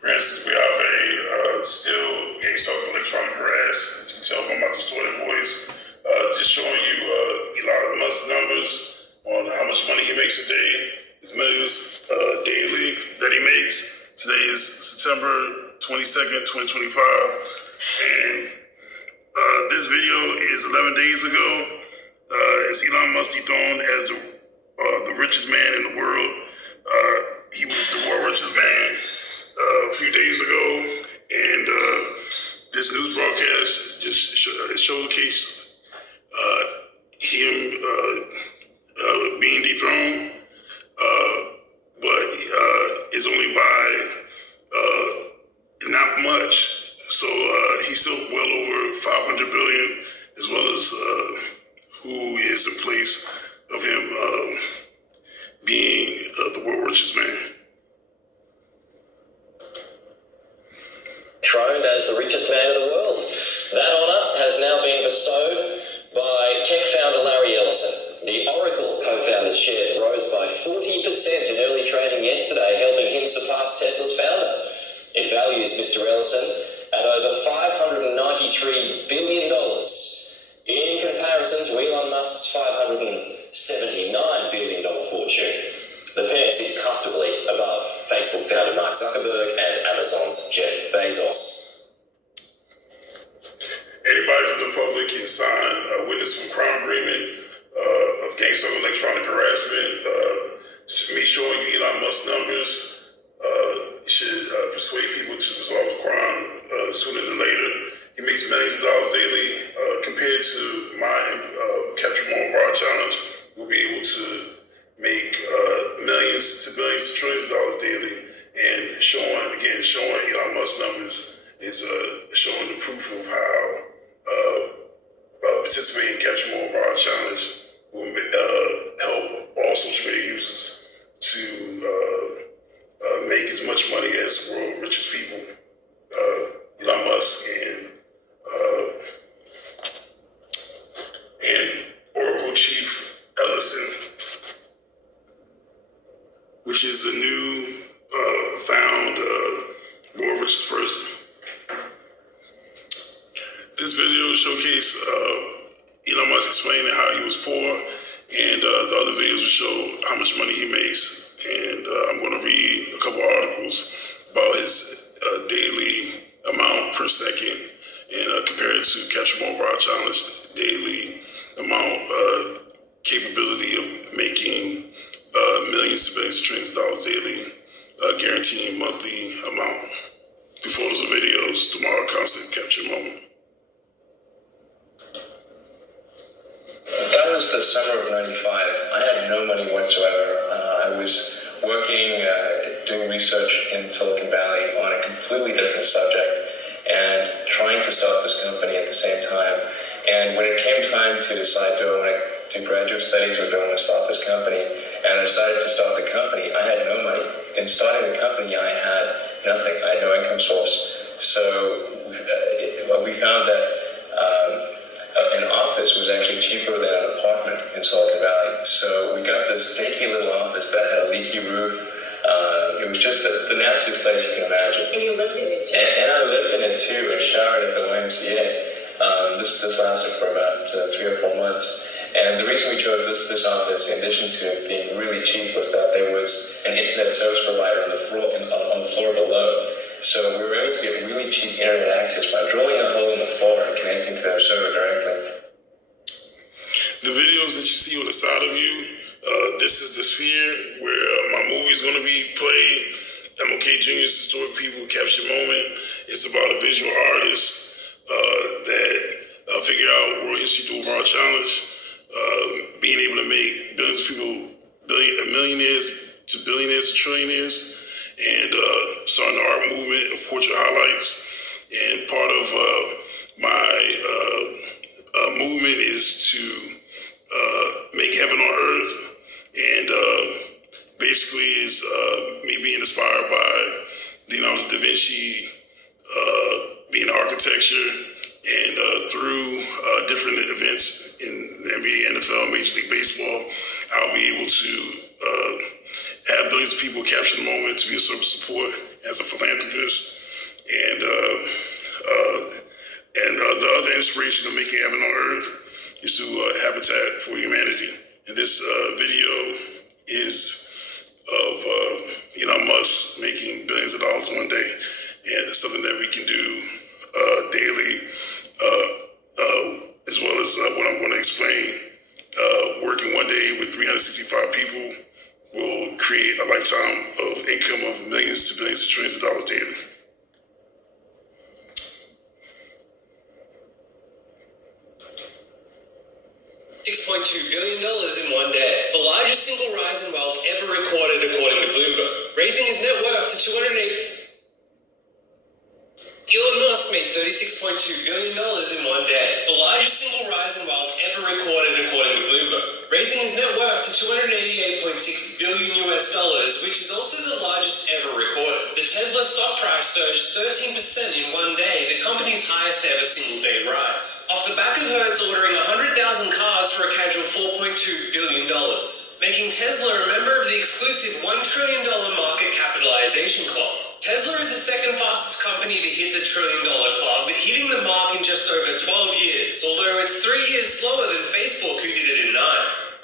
Francis Wiafe, still gay self electronic harass. As you can tell by my distorted voice, just showing you Elon Musk's numbers on how much money he makes a day, his millions daily that he makes. Today is September 22nd, 2025, and this video is 11 days ago. As Elon Musk dethroned as the richest man in the world. He was the world richest man a few days ago, and this news broadcast just showcased him being dethroned, but it's only by not much. So he's still well over 500 billion, as well as who is in place of him being the world richest man. Throned as the richest man in the world. That honour has now been bestowed by tech founder Larry Ellison. The Oracle co-founder's shares rose by 40% in early trading yesterday, helping him surpass Tesla's founder. It values Mr. Ellison at over $593 billion in comparison to Elon Musk's $579 billion fortune. The pair sit comfortably above Facebook founder Mark Zuckerberg and Amazon's Jeff Bezos. Anybody from the public can sign a witness from crime agreement of gangster electronic harassment. Me showing you Elon Musk's numbers should persuade people to resolve the crime sooner than later. He makes millions of dollars daily. Compared to my Capture More Viral Challenge, we'll be able to make millions to billions to trillions of dollars daily. And showing Elon Musk's numbers is showing the proof of how participating in Capture More Viral Challenge will help all social media users to make as much money as the world's richest people. Elon Musk and Oracle Chief Ellison, which is the new found world richest person. This video showcased Elon Musk explaining how he was poor, and the other videos will show how much money he makes. And I'm going to read a couple articles about his daily amount per second and compare it to Capture More Viral Challenge daily amount capability of making millions to billions of trillions of dollars daily, guaranteeing monthly amount through photos and videos, tomorrow constant capture moment. That was the summer of '95. I had no money whatsoever. I was working, doing research in Silicon Valley on a completely different subject and trying to start this company at the same time. And when it came time to decide, do I want to do graduate studies or do I want to start this company? And I decided to start the company. I had no money. In starting the company, I had nothing. I had no income source. So we found that an office was actually cheaper than an apartment in Silicon Valley. So we got this dinky little office that had a leaky roof. It was just the nastiest place you can imagine. And you lived in it too. And I lived in it too, and showered at the YMCA. This lasted for about 3 or 4 months. And the reason we chose this office, in addition to it being really cheap, was that there was an internet service provider on the floor below. So we were able to get really cheap internet access by drilling a hole in the floor and connecting to their server directly. The videos that you see on the side of you, this is the sphere where my movie's going to be played. MLK Jr.'s Historic People Capture Moment. It's about a visual artist that figured out world history through a viral challenge. Being able to make billions of people, millionaires to billionaires to trillionaires. And starting the art movement of portrait highlights. And part of my movement is to make heaven on earth. And basically is me being inspired by Leonardo da Vinci, being architecture, and through different events in the NBA, NFL, Major League Baseball, I'll be able to have billions of people capture the moment to be a service support as a philanthropist, and the other inspiration of making heaven on earth is to Habitat for Humanity. And this video is of Elon Musk making billions of dollars in one day, and it's something that we can do daily, as well as what I'm going to explain. Working one day with 365 people will create a lifetime of income of millions to billions to trillions of dollars daily. $6.2 billion in one day, the largest single rise in wealth ever recorded according to Bloomberg, raising his net worth to 208. Elon Musk made $36.2 billion in one day, the largest single rise in wealth ever recorded according to Bloomberg, raising his net worth to $288.6 billion which is also the largest ever recorded. The Tesla stock price surged 13% in one day, the company's highest ever single day rise, off the back of Hertz ordering 100,000 cars for a casual $4.2 billion, making Tesla a member of the exclusive $1 trillion market capitalization club. Tesla is the second fastest company to hit the $1 trillion club, but hitting the mark in just over 12 years, although it's 3 years slower than Facebook, who did it in 9.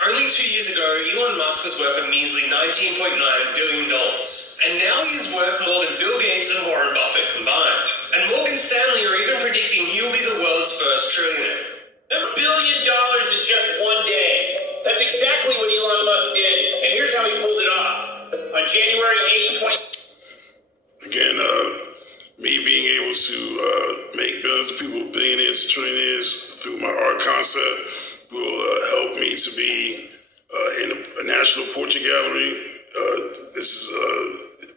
Only 2 years ago, Elon Musk was worth a measly $19.9 billion, and now he is worth more than Bill Gates and Warren Buffett combined. And Morgan Stanley are even predicting he'll be the world's first trillionaire. $1 billion in just one day. That's exactly what Elon Musk did, and here's how he pulled it off. On January 8, 20... Again, me being able to make billions of people billionaires and trillionaires through my art concept will help me to be in a national portrait gallery. This is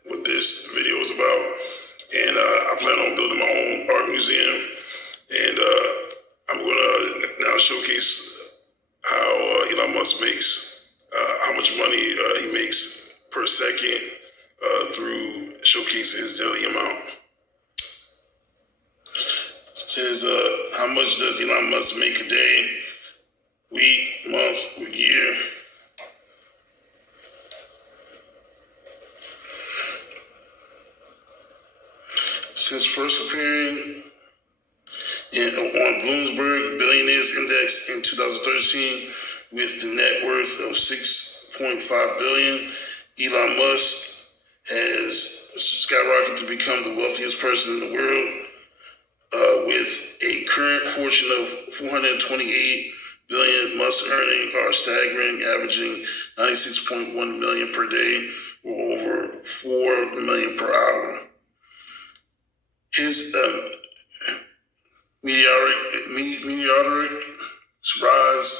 what this video is about. And I plan on building my own art museum. And I'm going to now showcase how Elon Musk makes, how much money he makes per second through showcasing his daily amount. It says, how much does Elon Musk make a day, week, month, or year? Since first appearing on Bloomberg Billionaires Index in 2013 with the net worth of $6.5 billion, Elon Musk has skyrocketed to become the wealthiest person in the world, with a current fortune of $428 billion. Musk earnings are staggering, averaging $96.1 million per day, or over $4 million per hour. His meteoric rise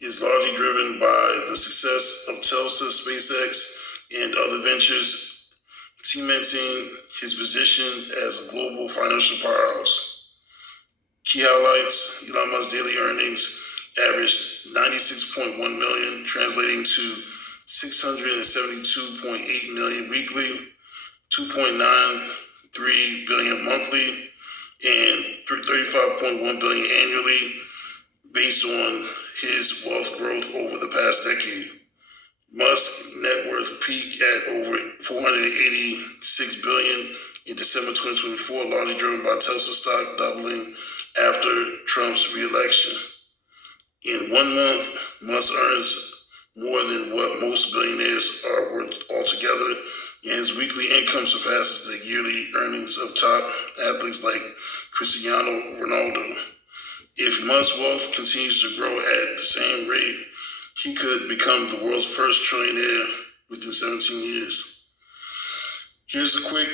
is largely driven by the success of Tesla, SpaceX, and other ventures, cementing his position as a global financial powerhouse. Key highlights: Elon Musk's daily earnings averaged $96.1 million, translating to $672.8 million weekly, $2.93 billion monthly, and $35.1 billion annually, based on his wealth growth over the past decade. Musk's net worth peaked at over $486 billion in December 2024, largely driven by Tesla stock doubling after Trump's re-election. In 1 month, Musk earns more than what most billionaires are worth altogether, and his weekly income surpasses the yearly earnings of top athletes like Cristiano Ronaldo. If Musk's wealth continues to grow at the same rate, he could become the world's first trillionaire within 17 years. Here's a quick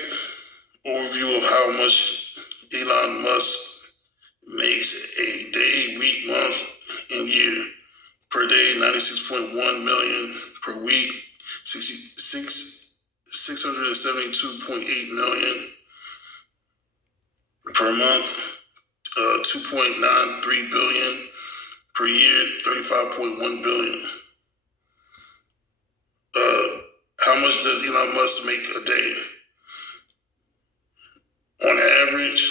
overview of how much Elon Musk makes a day, week, month, and year. Per day, $96.1 million. Per week, $672.8 million. Per month, $2.93 billion. Per year, $35.1 billion. How much does Elon Musk make a day? On average,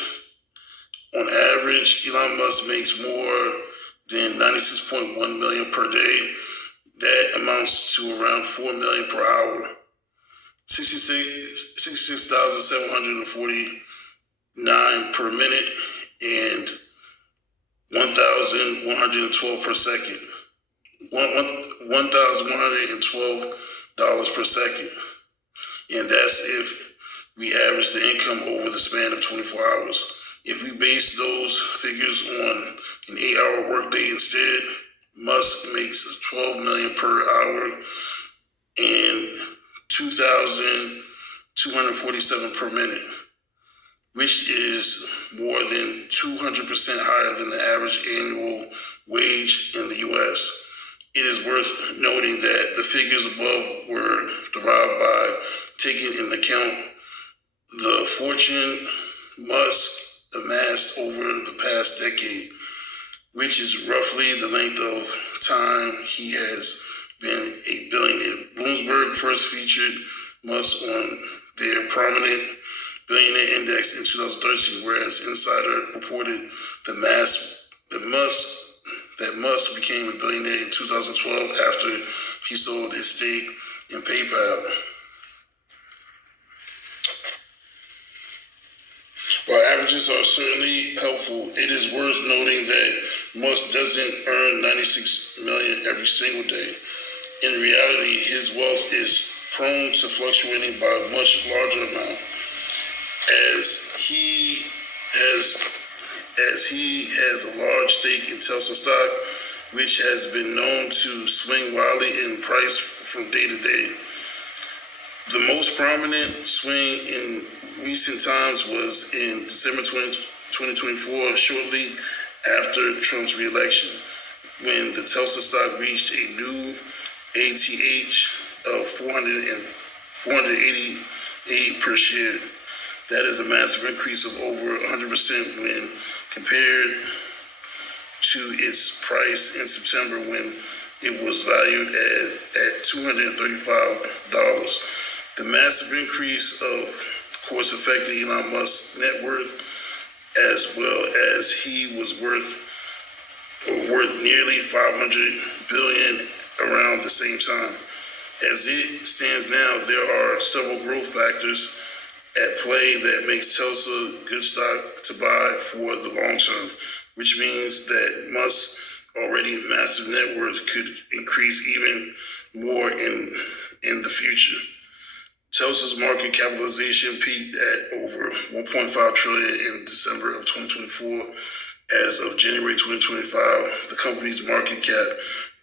Elon Musk makes more than $96.1 million per day. That amounts to around $4 million per hour. 66,749 per minute and 1,112 per second. $1,112 per second. And that's if we average the income over the span of 24 hours. If we base those figures on an 8-hour workday instead, Musk makes $12 million per hour and $2,247 per minute, which is more than 200% higher than the average annual wage in the U.S. It is worth noting that the figures above were derived by taking into account the fortune Musk amassed over the past decade, which is roughly the length of time he has been a billionaire. Bloomberg first featured Musk on their prominent billionaire index in 2013, whereas Insider reported that Musk became a billionaire in 2012 after he sold his stake in PayPal. While averages are certainly helpful, it is worth noting that Musk doesn't earn $96 million every single day. In reality, his wealth is prone to fluctuating by a much larger amount, as he has a large stake in Tesla stock, which has been known to swing wildly in price from day to day. The most prominent swing in recent times was in December 2024, shortly after Trump's re-election, when the Tesla stock reached a new ATH of 488 per share. That is a massive increase of over 100% when compared to its price in September, when it was valued at $235. The massive increase, of course, affected Elon Musk's net worth, as well as he was worth nearly $500 billion around the same time. As it stands now, there are several growth factors at play that makes Tesla good stock to buy for the long term, which means that Musk's already massive net worth could increase even more in the future. Tesla's market capitalization peaked at over $1.5 trillion in December of 2024. As of January 2025, the company's market cap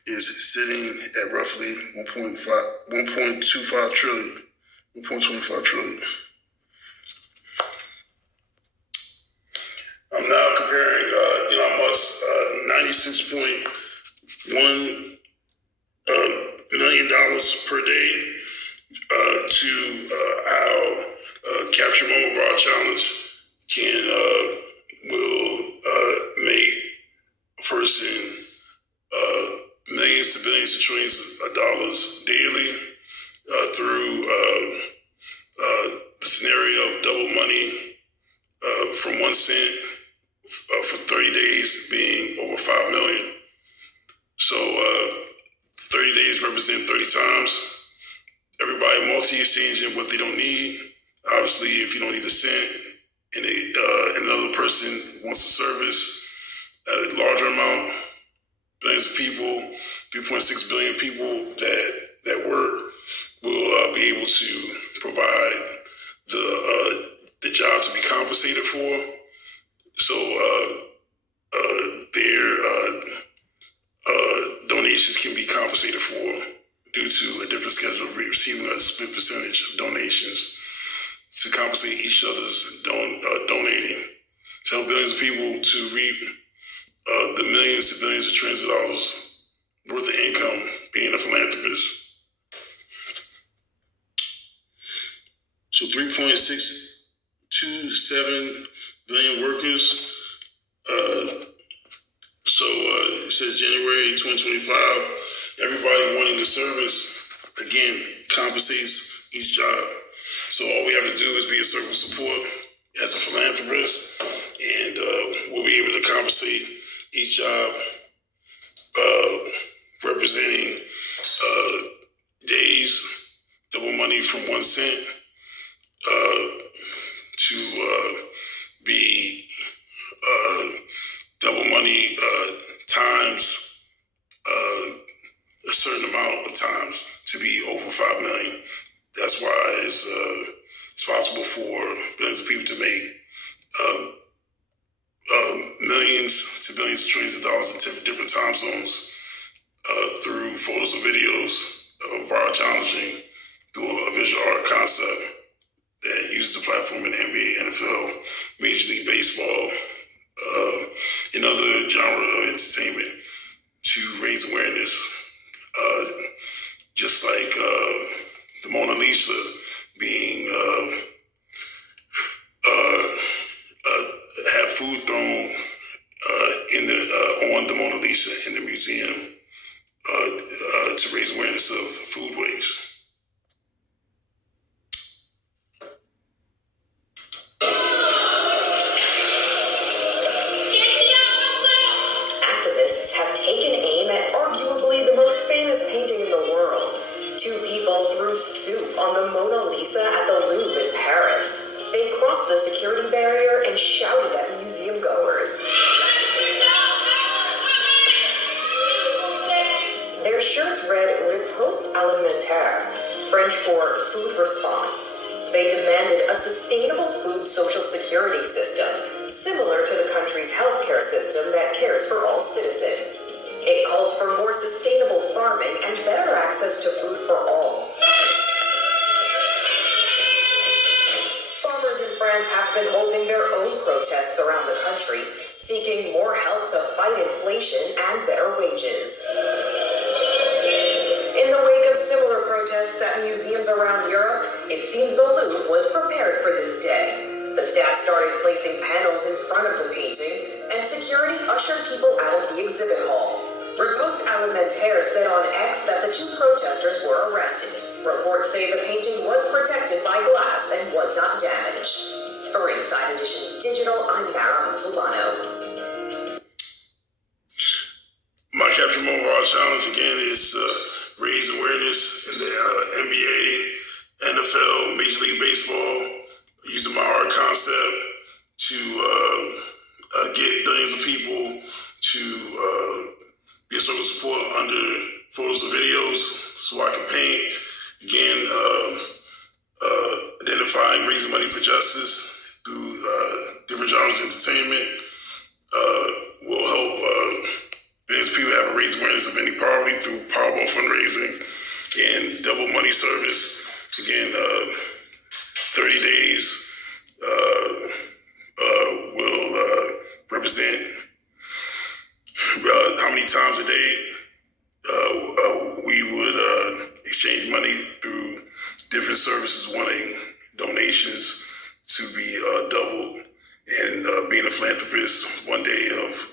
is sitting at roughly $1.25 trillion. I'm now comparing Elon Musk's $96.1 million per day to how Capture Moment of Our Challenge will make a person millions to billions to trillions of dollars daily through the scenario of double money from 1 cent for 30 days being over 5 million. So 30 days represent 30 times. Everybody multi-exchanging what they don't need. Obviously, if you don't need a cent and another person wants a service at a larger amount, billions of people, 3.6 billion people that work will be able to provide the job to be compensated for. So their donations can be compensated for due to a different schedule of receiving a split percentage of donations to compensate each other's donating. Tell billions of people to reap the millions to billions of trillions of dollars worth of income being a philanthropist. So 3.627 billion workers. It says January 2025, everybody wanting the service, again, compensates each job. So all we have to do is be a circle of support as a philanthropist, and we'll be able to compensate each job representing days, double money from 1 cent to be double money times a certain amount of times to be over 5 million. That's why it's possible for billions of people to make millions to billions of trillions of dollars in different time zones through photos or videos of viral challenging through a visual art concept that uses the platform in NBA, NFL, Major League Baseball, and other genre of entertainment to raise awareness. Just like the Mona Lisa being have food thrown on the Mona Lisa in the museum to raise awareness of food waste. Activists have taken aim at arguably the most famous painting in the world. Two people threw soup on the Mona Lisa at the Louvre in Paris. They crossed the security barrier and shouted at museum goers. Their shirts read Riposte Alimentaire, French for food response. They demanded a sustainable food social security system, similar to the country's healthcare system that cares for all citizens. It calls for more sustainable farming and better access to food for all. Farmers in France have been holding their own protests around the country, seeking more help to fight inflation and better wages. In the wake of similar protests at museums around Europe, it seems the Louvre was prepared for this day. The staff started placing panels in front of the painting, and security ushered people out of the exhibit hall. Riposte Alimentaire said on X that the two protesters were arrested. Reports say the painting was protected by glass and was not damaged. For Inside Edition Digital, I'm Mara Montalbano. My Capture Mobile Challenge again is raise awareness in the NBA, NFL, Major League Baseball, using my art concept to get billions of people to be a circle of support under photos and videos so I can paint. Again, identifying, raising money for justice through different genres of entertainment will help billions of people have a raised awareness of any poverty through Powerball fundraising and double money service. Again, 30 days will represent how many times a day we would exchange money through different services, wanting donations to be doubled. And being a philanthropist, one day of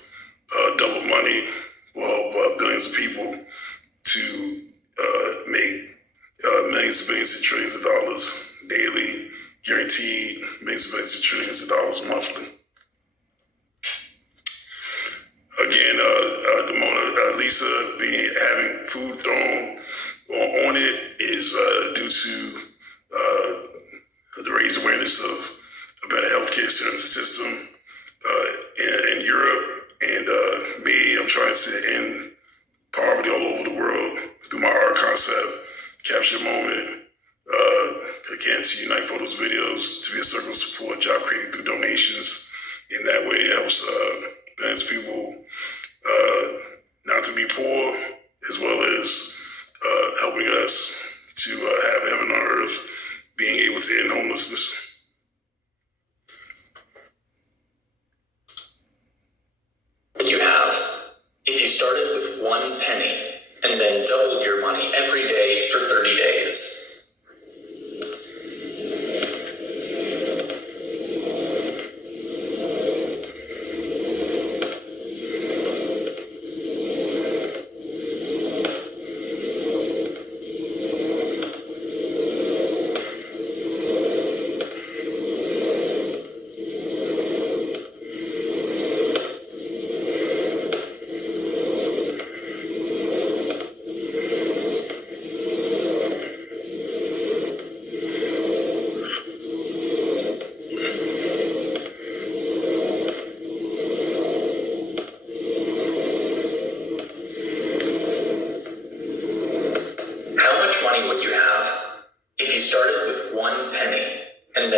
double money will help billions of people to make millions and billions and trillions of dollars daily, guaranteed millions and billions and trillions of dollars monthly. Again, the Mona Lisa having food thrown on it is due to the raised awareness of a better healthcare system in Europe. And I'm trying to end poverty all over the world through my art concept, capture a moment, again, to unite photos, videos, to be a circle of support, job creating through donations. In that way, it helps billions of people not to be poor, as well as helping us to have heaven on earth, being able to end homelessness. You have, if you started with 1 penny and then doubled your money every day for 30 days.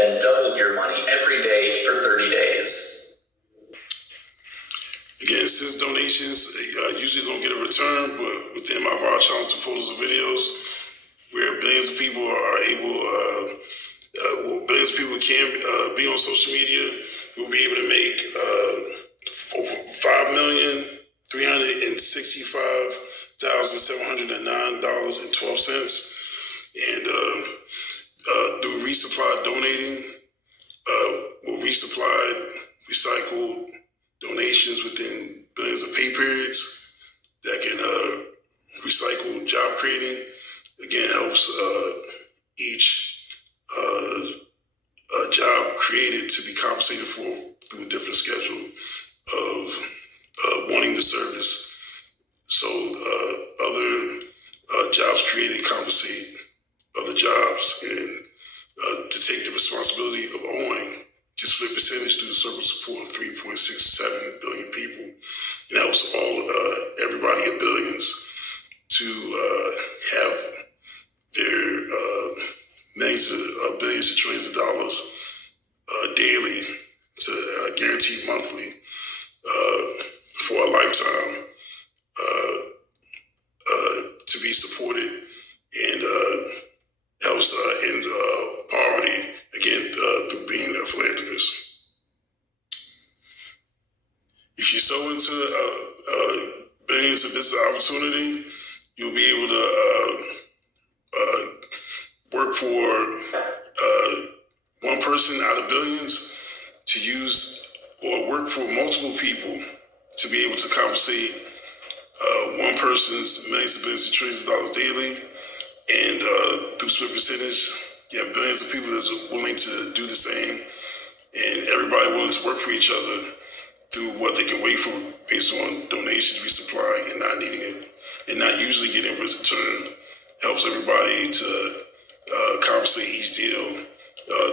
and doubled your money every day for 30 days. Again, since donations usually don't get a return, but with the MIVR challenge to photos and videos, where billions of people are able, billions of people can be on social media, we'll be able to make $5,365,709.12. And through resupply donating, we'll resupply recycled donations within billions of pay periods that can recycle job creating. Again, helps each job created to be compensated for through a different schedule of wanting the service. So other jobs created compensate other jobs, and to take the responsibility of owing just split percentage through the circle support of 3.67 billion people. It helps everybody at billions to have their millions of billions of trillions of dollars daily to guaranteed monthly for a lifetime to be supported, and helps end poverty, again, through being a philanthropist. If you sow into billions of business opportunity, you'll be able to work for one person out of billions to use, or work for multiple people to be able to compensate one person's millions of billions of trillions of dollars daily. And through split percentage, you have billions of people that's willing to do the same, and everybody willing to work for each other through what they can wait for based on donations, resupply, and not needing it, and not usually getting a return. Helps everybody to compensate each deal,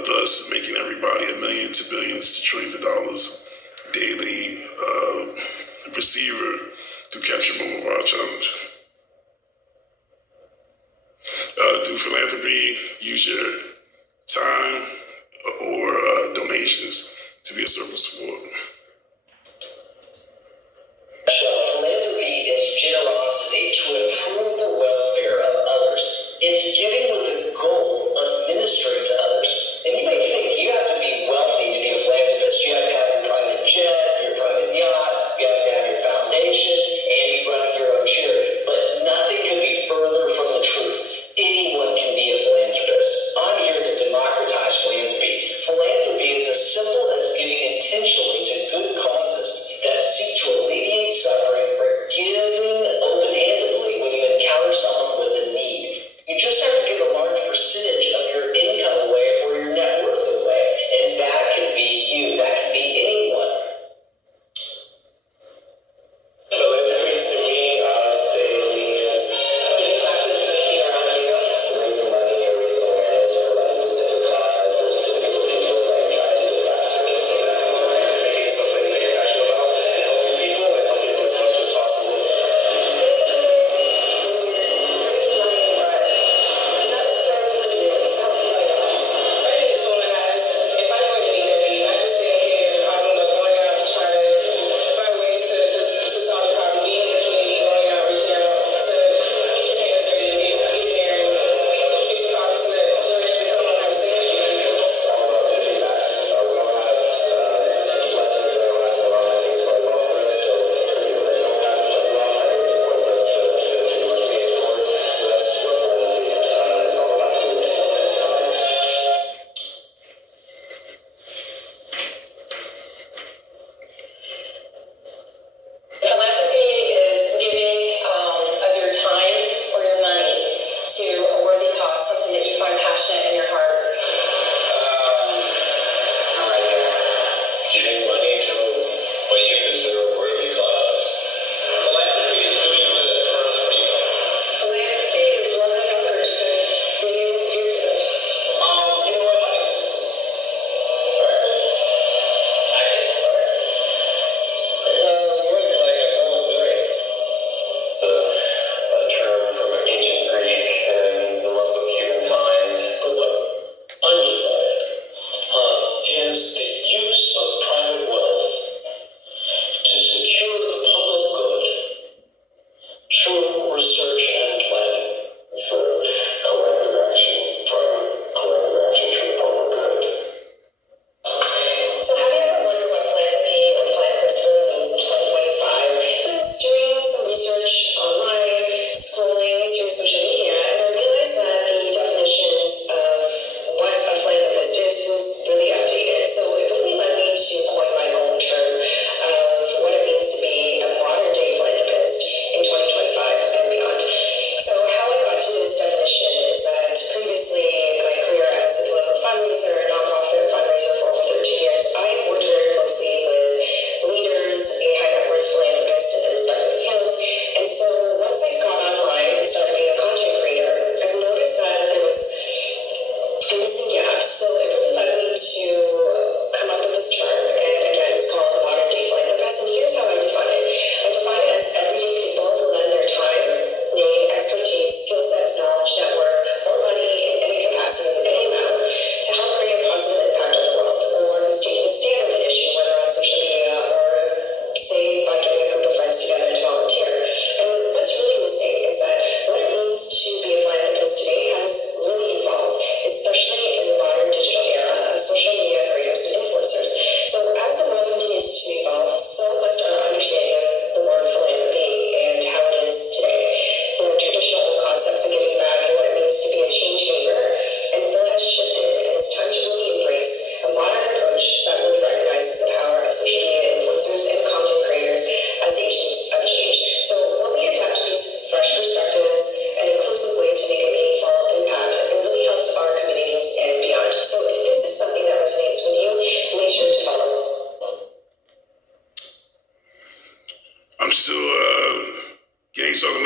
thus making everybody a million to billions to trillions of dollars daily receiver through Capture Moment of Our Challenge. Through philanthropy, use your time or donations to be a circle support. Philanthropy is generosity to improve the welfare of others. It's giving with the goal of ministering to others. And you may think you have to be wealthy to be a philanthropist. You have to have your private jet, your private yacht, you have to have your foundation, and be running your own charity. But nothing could be further from the truth. Anyone can be a philanthropist. I'm here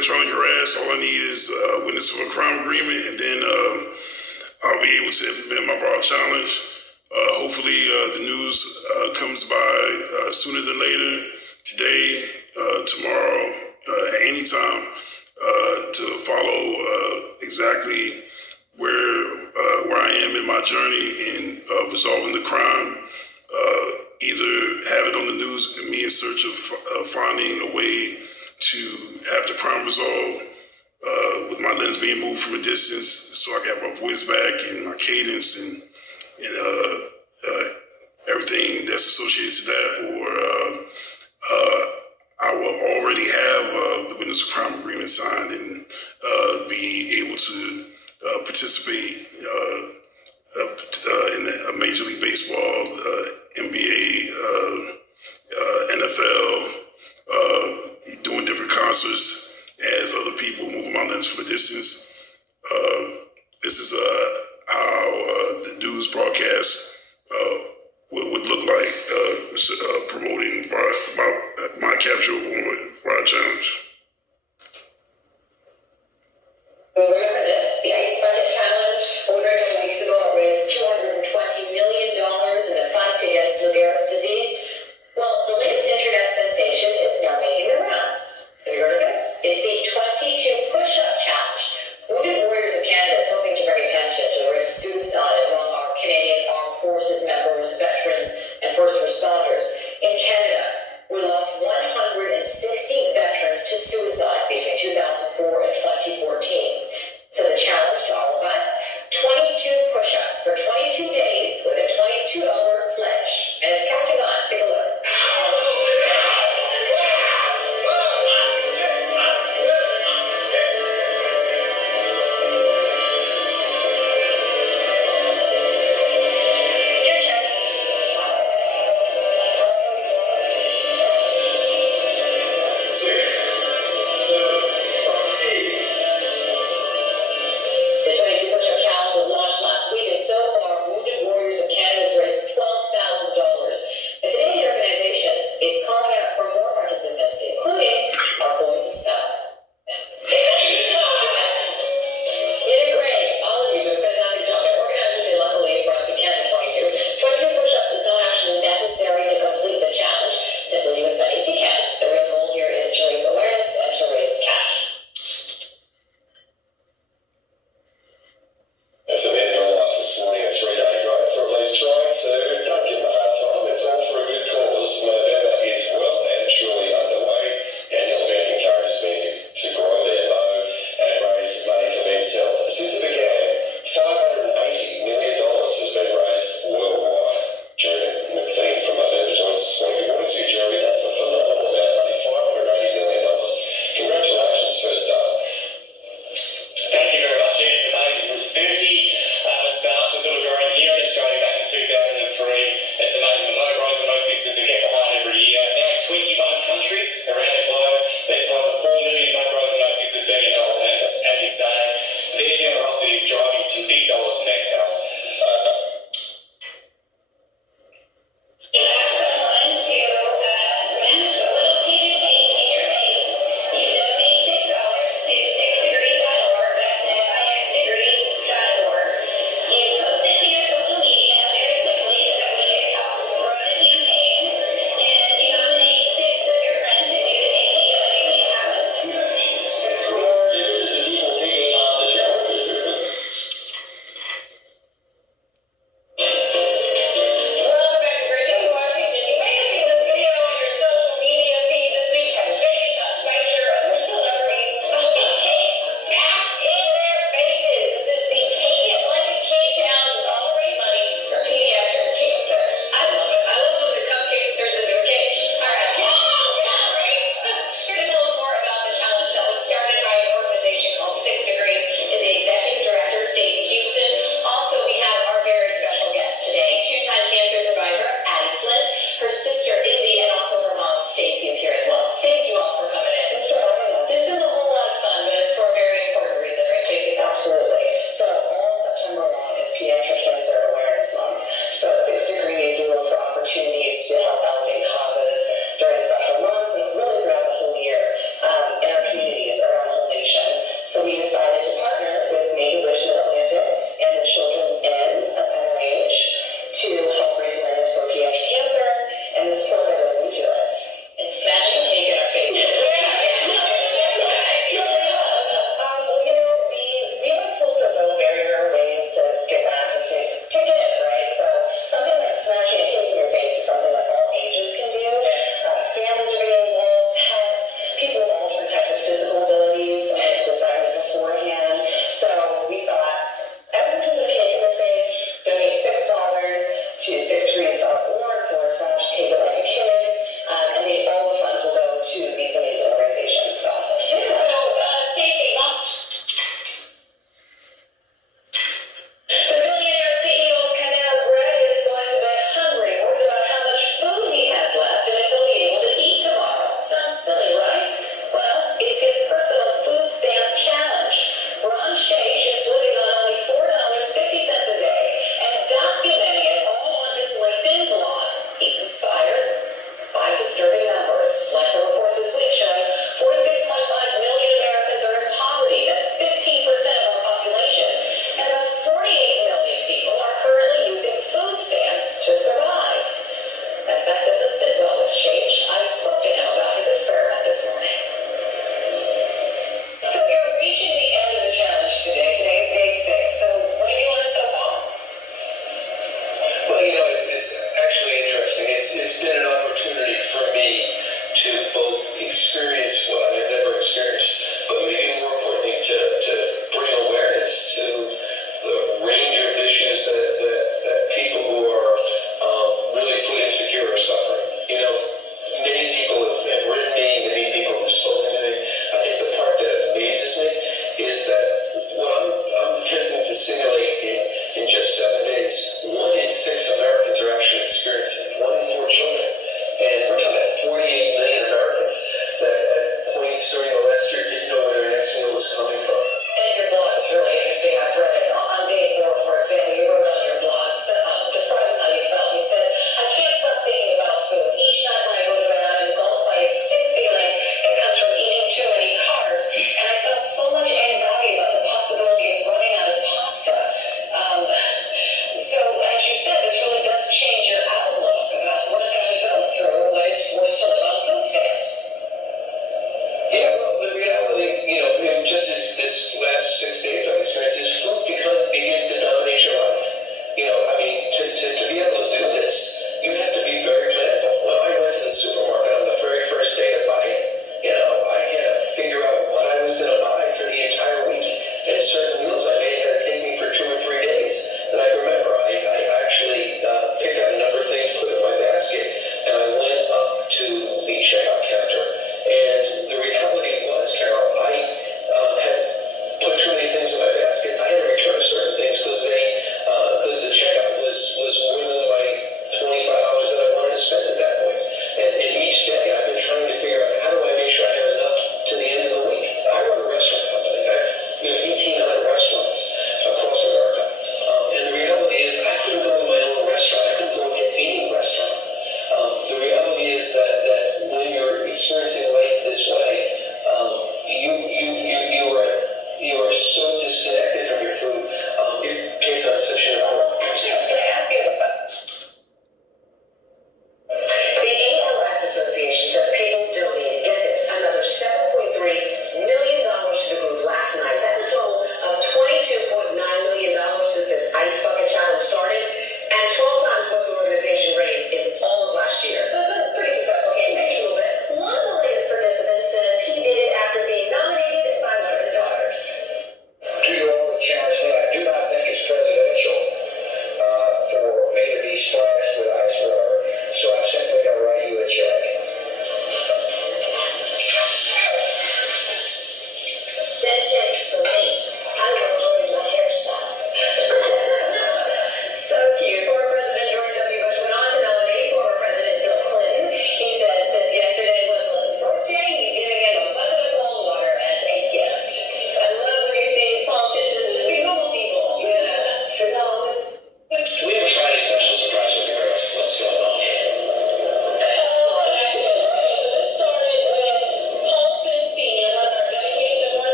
electronic harass. All I need is witness of a crime agreement, and then I'll be able to implement my VAR challenge. Hopefully, the news comes by sooner than later, today, tomorrow, at any time, to follow exactly where I am in my journey in resolving the crime. Either have it on the news and me in search of finding a way to have the crime resolved with my lens being moved from a distance so I can have my voice back and my cadence and everything that's associated to that, or I will already have the witness of crime agreement signed and be able to participate in the Major League Baseball, NBA, NFL, doing different concerts as other people moving my lens from a distance. This is how the news broadcast would look like, promoting my capture of my challenge. Remember this, the Ice Bucket Challenge, 4 weeks ago, it raised $220 million in the fight against Lou Gehrig's disease. Well, the latest internet sensation is now making the rounds. Have you heard of it? It's the 22 push-up challenge. Wounded Warriors of Canada is hoping to bring attention to the rate of suicide among our Canadian Armed Forces members, veterans, and first responders. In Canada, we lost 160 veterans to suicide between 2004 and 2014. So the challenge to all of us, 22 push-ups for 22 days with a $22 pledge. And it's catching on. Take a look. The 22 push-up challenge was launched last week, and so far, Wounded Warriors of Canada has raised $12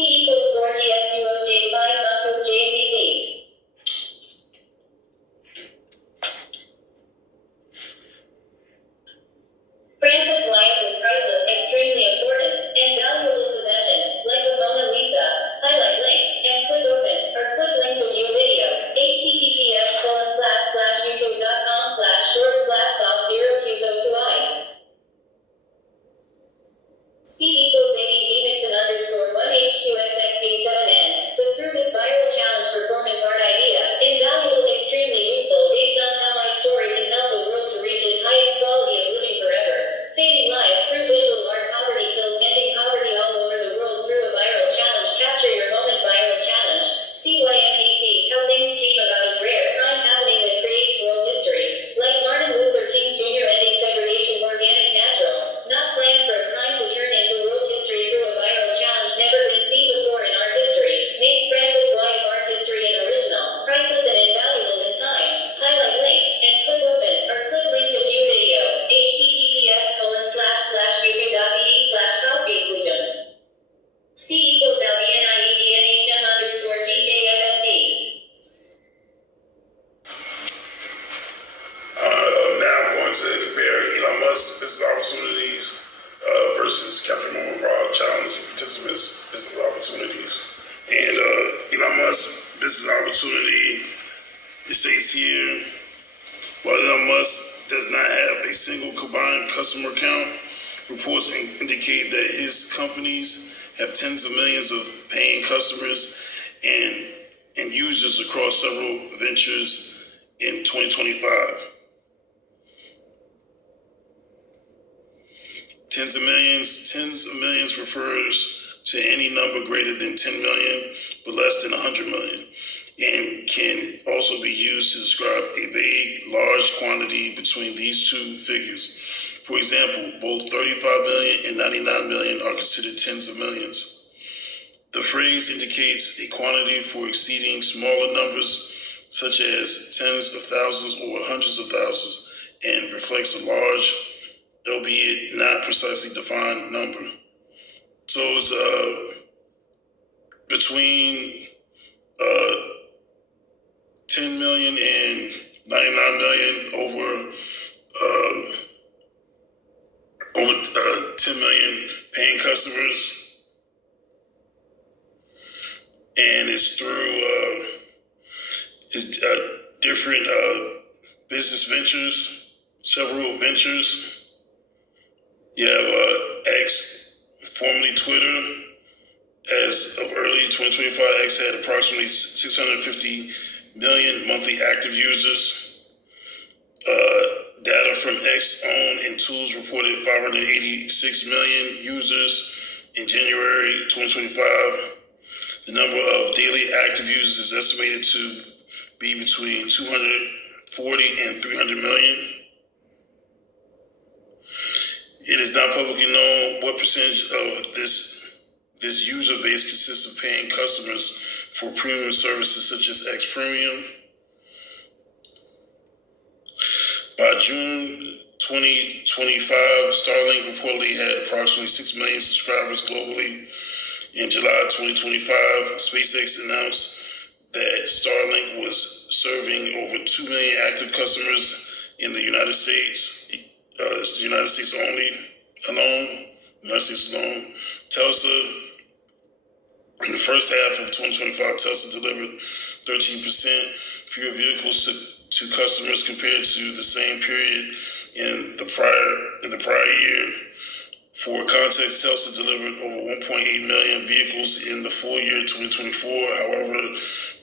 C equals 4 GSUOJ 5 Monk JZZ. Francis Wiafe is priceless, extremely important, and valuable possession, like the Mona Lisa. Highlight link, and click open, or click link to view video. https://youtube.com/short/soft0cuso2i. C equals 80 vmixon underscore 1 HQXXV7N. But through this viral challenge performance art idea, invaluable, extremely useful, based on how my story can help the world to reach its highest quality of living forever. Saving lives through visual art. Poverty kills, ending poverty all over the world through a viral challenge. Capture your moment viral challenge. CYM-VC. How things came about is rare. Crime happening that creates world history. Like Martin Luther King Jr. ending segregation. Organic, natural. Not planned for a crime to turn into world history through a viral challenge. Never been seen before in art history. Makes Francis Wiafe art history and original. Priceless and invaluable in time. Highlight link, and click open, or click link to view video. https://youtube.be/cosbyfusion. C equals LBNIEBNHM underscore GJFSD. Now I'm going to compare Elon Musk's business opportunities versus Capture Moment Viral Challenge participants' business opportunities. And Elon Musk's business opportunity, it states here, while Elon Musk does not have a single combined customer count, reports indicate that his companies have tens of millions of paying customers and users across several ventures in 2025. Tens of millions refers to any number greater than 10 million, but less than 100 million, and can also be used to describe a vague, large quantity between these two figures. For example, both 35 million and 99 million are considered tens of millions. The phrase indicates a quantity for exceeding smaller numbers, such as tens of thousands or hundreds of thousands, and reflects a large, albeit not precisely defined number. So it's between 10 million and 99 million over 10 million paying customers, and it's through different business ventures, several ventures. You have X, formerly Twitter. As of early 2025, X had approximately 650 million monthly active users. Data from X owned and tools reported 586 million users in January 2025. The number of daily active users is estimated to be between 240 and 300 million. It is not publicly known what percentage of this user base consists of paying customers for premium services such as X Premium. By June 2025, Starlink reportedly had approximately 6 million subscribers globally. In July 2025, SpaceX announced that Starlink was serving over 2 million active customers in the United States. United States alone. Tesla, in the first half of 2025, Tesla delivered 13% fewer vehicles to customers compared to the same period in the prior year. For context, Tesla delivered over 1.8 million vehicles in the full year 2024. However,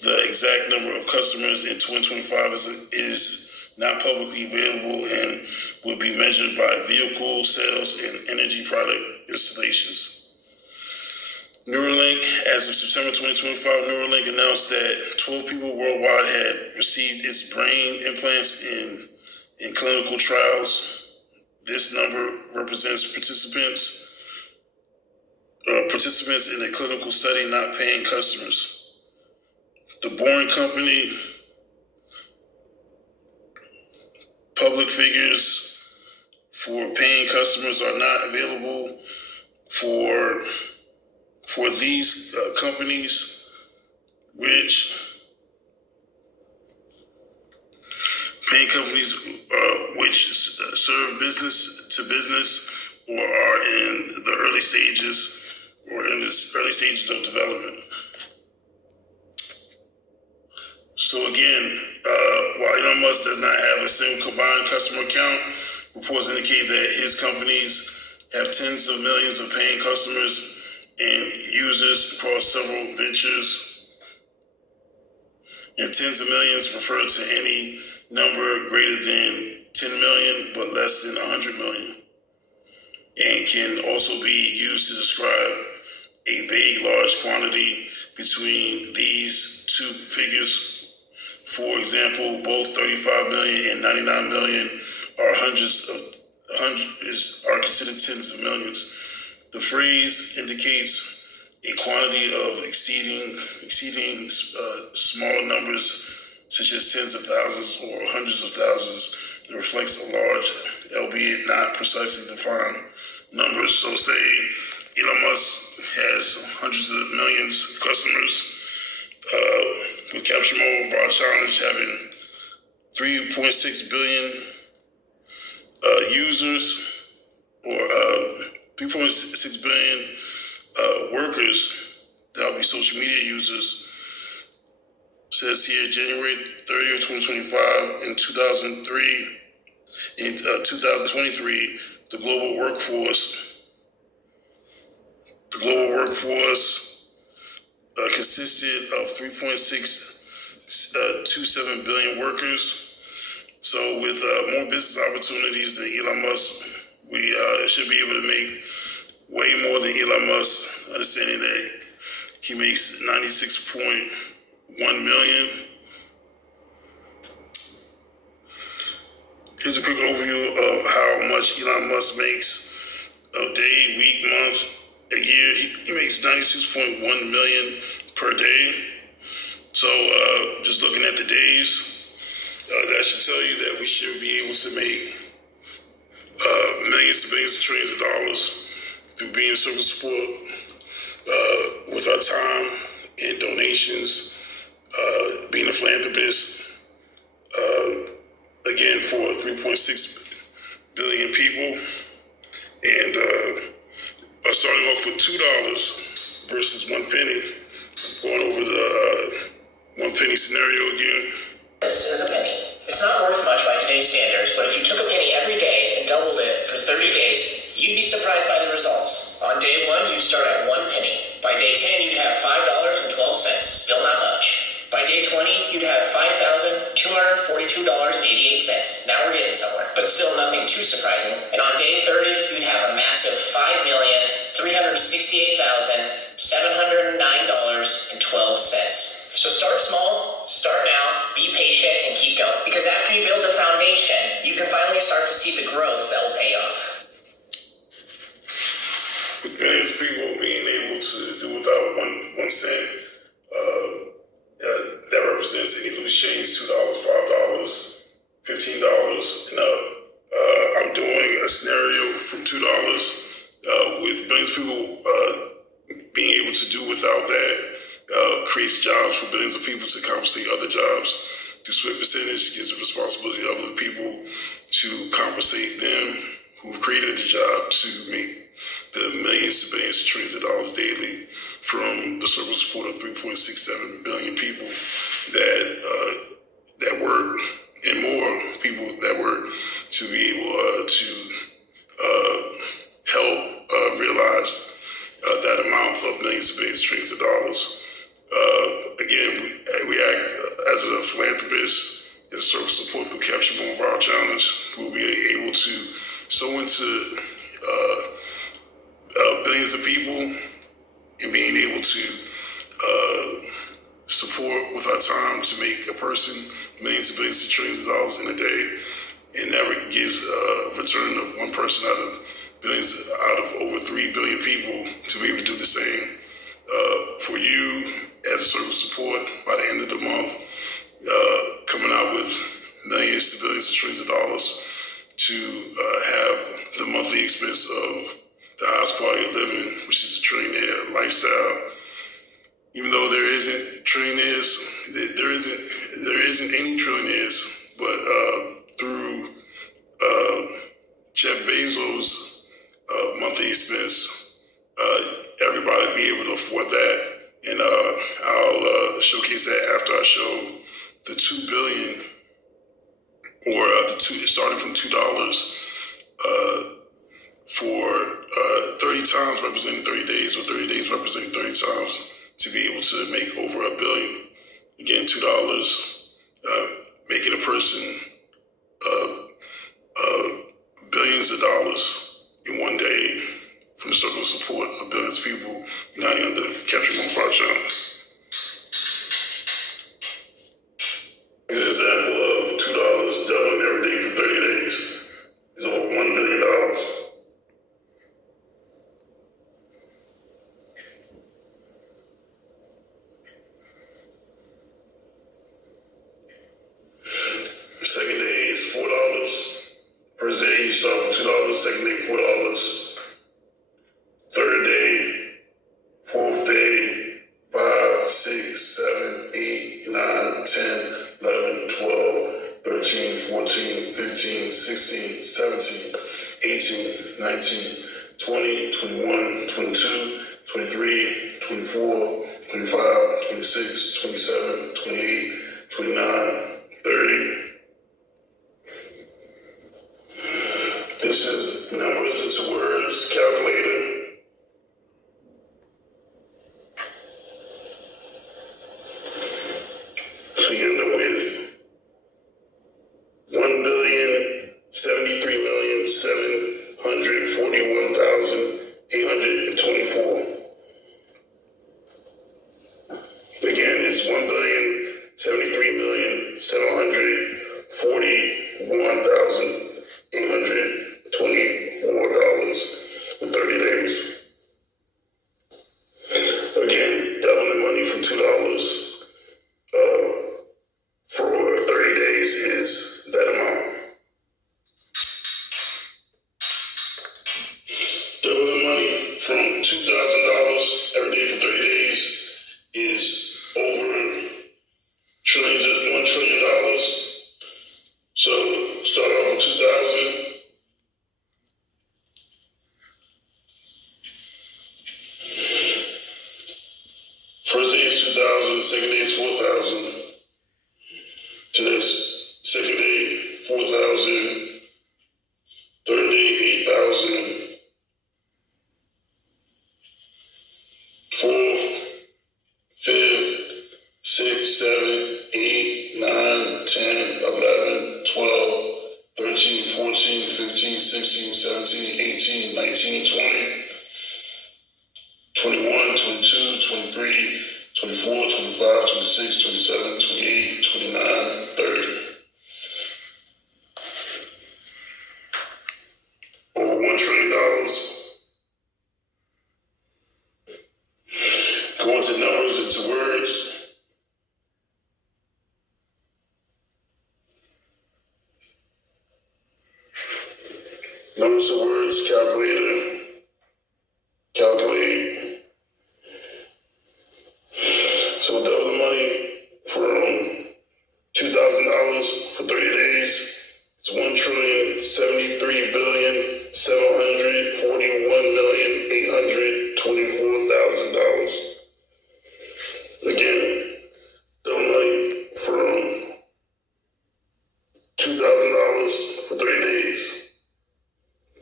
the exact number of customers in 2025 is not publicly available and will be measured by vehicle sales and energy product installations. Neuralink, as of September 2025, Neuralink announced that 12 people worldwide had received its brain implants in clinical trials. This number represents participants in a clinical study, not paying customers. The Boring Company, public figures for paying customers are not available for for these companies, which paint companies which serve business to business or are in the early stages or in the early stages of development. So again, while Elon Musk does not have a single combined customer account, reports indicate that his companies have tens of millions of paying customers and users across several ventures, and tens of millions refer to any number greater than 10 million but less than 100 million, and can also be used to describe a vague large quantity between these two figures. For example, both 35 million and 99 million are are considered tens of millions. The phrase indicates a quantity of exceeding smaller numbers, such as tens of thousands or hundreds of thousands, and reflects a large, albeit not precisely defined, numbers. So say Elon Musk has hundreds of millions of customers, with Capture More of our challenge having 3.6 billion users, or 3.6 billion workers, that'll be social media users. Says here, January 30th, 2025, in 2023, the global workforce consisted of 3.627 billion workers. So with more business opportunities than Elon Musk, we should be able to make way more than Elon Musk, understanding that he makes 96.1 million. Here's a quick overview of how much Elon Musk makes a day, week, month, a year. He makes 96.1 million per day. So just looking at the days, that should tell you that we should be able to make millions to billions of trillions of dollars through being service support with our time and donations, being a philanthropist, again, for 3.6 billion people, and starting off with $2 versus 1 penny. Going over the 1 penny scenario again. This is a penny. It's not worth much by today's standards, but if you took a penny every day and doubled it for 30 days, you'd be surprised by the results. On day 1, you'd start at 1 penny. By day 10, you'd have $5.12, still not much. By day 20, you'd have $5,242.88. Now we're getting somewhere, but still nothing too surprising. And on day 30, you'd have a massive $5,368,709.12. So start small, start now, be patient, and keep going. Because after you build the foundation, you can finally start to see the growth that will pay off. With millions of people being able to do without one cent, that represents any loose change, $2, $5, $15 and up. I'm doing a scenario from $2 with millions of people being able to do without that. Creates jobs for billions of people to compensate other jobs. The split percentage gives the responsibility of other people to compensate them who created the job to make the millions to billions of trillions of dollars daily from the service support of 3.67 billion people that work, and more people that work, to be able to help realize that amount of millions of billions of trillions of dollars. Again, we act as a philanthropist, as service support through Capture More of our challenge. We'll be able to sow into billions of people, and being able to support with our time to make a person millions of billions of trillions of dollars in a day, and that gives a return of one person out of billions, out of over 3 billion people, to be able to do the same for you as a service support by the end of the month, coming out with millions to billions of trillions of dollars to have the monthly expense of the highest quality of living, which is a trillionaire lifestyle, isn't trillionaires. There isn't any trillionaires, but through Jeff Bezos' monthly expense, everybody be able to afford that. And I'll showcase that after I show the $2 billion, or starting from $2 for 30 times representing 30 days, or 30 days representing 30 times, to be able to make over $1 billion. Again, $2, making a person billions of dollars in one day from the circle of support of billions of people uniting under Capture One Project. An example of $2 doubling every day for 30 days is over $1 billion. The second day is $4. First day you start with $2, second day $4. Third day, fourth day, 5, 6, 7, 8, 9, 10, 11, 12, 13, 14, 15, 16, 17, 18, 19, 20, 21, 22, 23, 24, 25, 26, 27, 28, 29, 30. This is numbers into words calculator. So you end up with 1,073,741,824. Again, it's $1,073,741,824 in 30 days. Again, doubling the money from $2 for 30 days is that amount. Double the money from $2,000 every day for 30 days is over $1 trillion. So start off with 2,000. First day is 2,000, second day is 4,000. To this, second day, 4,000. Third day, 8,000. Fourth, fifth, 6, 7, 8, 9, 10, 11, 12, 13, 14, 15, 16, 17, 18, 19, 20, 21, 22, 23, 24, 25, 26, 27, 28, 29, 30. Over $1 trillion. Going to numbers into words. Numbers to words calculator. Calculate. So double the money from $2,000 for 30 days. It's $1,741,824,000. Again, double money from $2,000 for 30 days.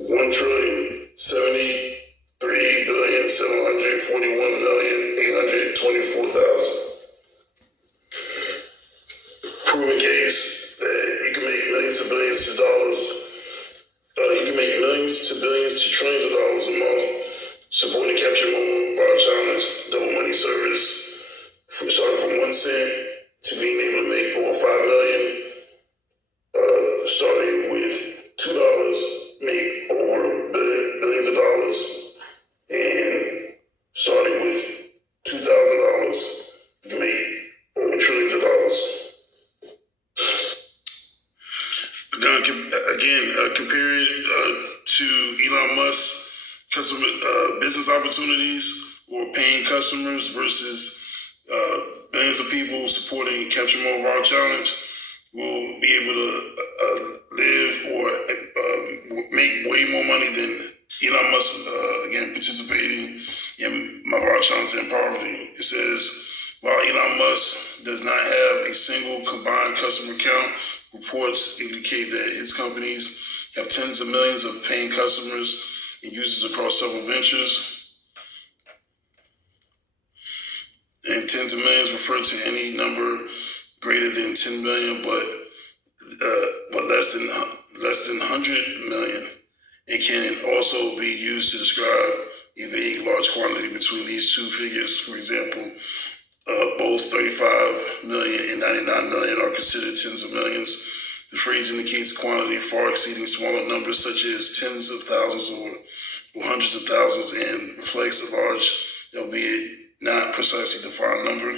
$1,073,741,824,000. Proven case that you can make millions to billions to dollars. You can make millions to billions to trillions of dollars a month supporting Capture One by China's double money service, from starting from 1 cent to being able to make over $5 million. Starting with $2, make over billions of dollars, and starting with $2,000, you can make over trillions of dollars. Again, compared to Elon Musk, customer business opportunities or paying customers versus millions of people supporting Capture More of Our Challenge will be able to live or make way more money than Elon Musk, again, participating in our challenge and poverty. It says, while Elon Musk does not have a single combined customer count, reports indicate that his companies have tens of millions of paying customers and users across several ventures. And tens of millions refer to any number greater than 10 million, but less than 100 million. It can also be used to describe a vague large quantity between these two figures. For example, both 35 million and 99 million are considered tens of millions. The phrase indicates quantity far exceeding smaller numbers such as tens of thousands or hundreds of thousands, and reflects a large, albeit not precisely defined number.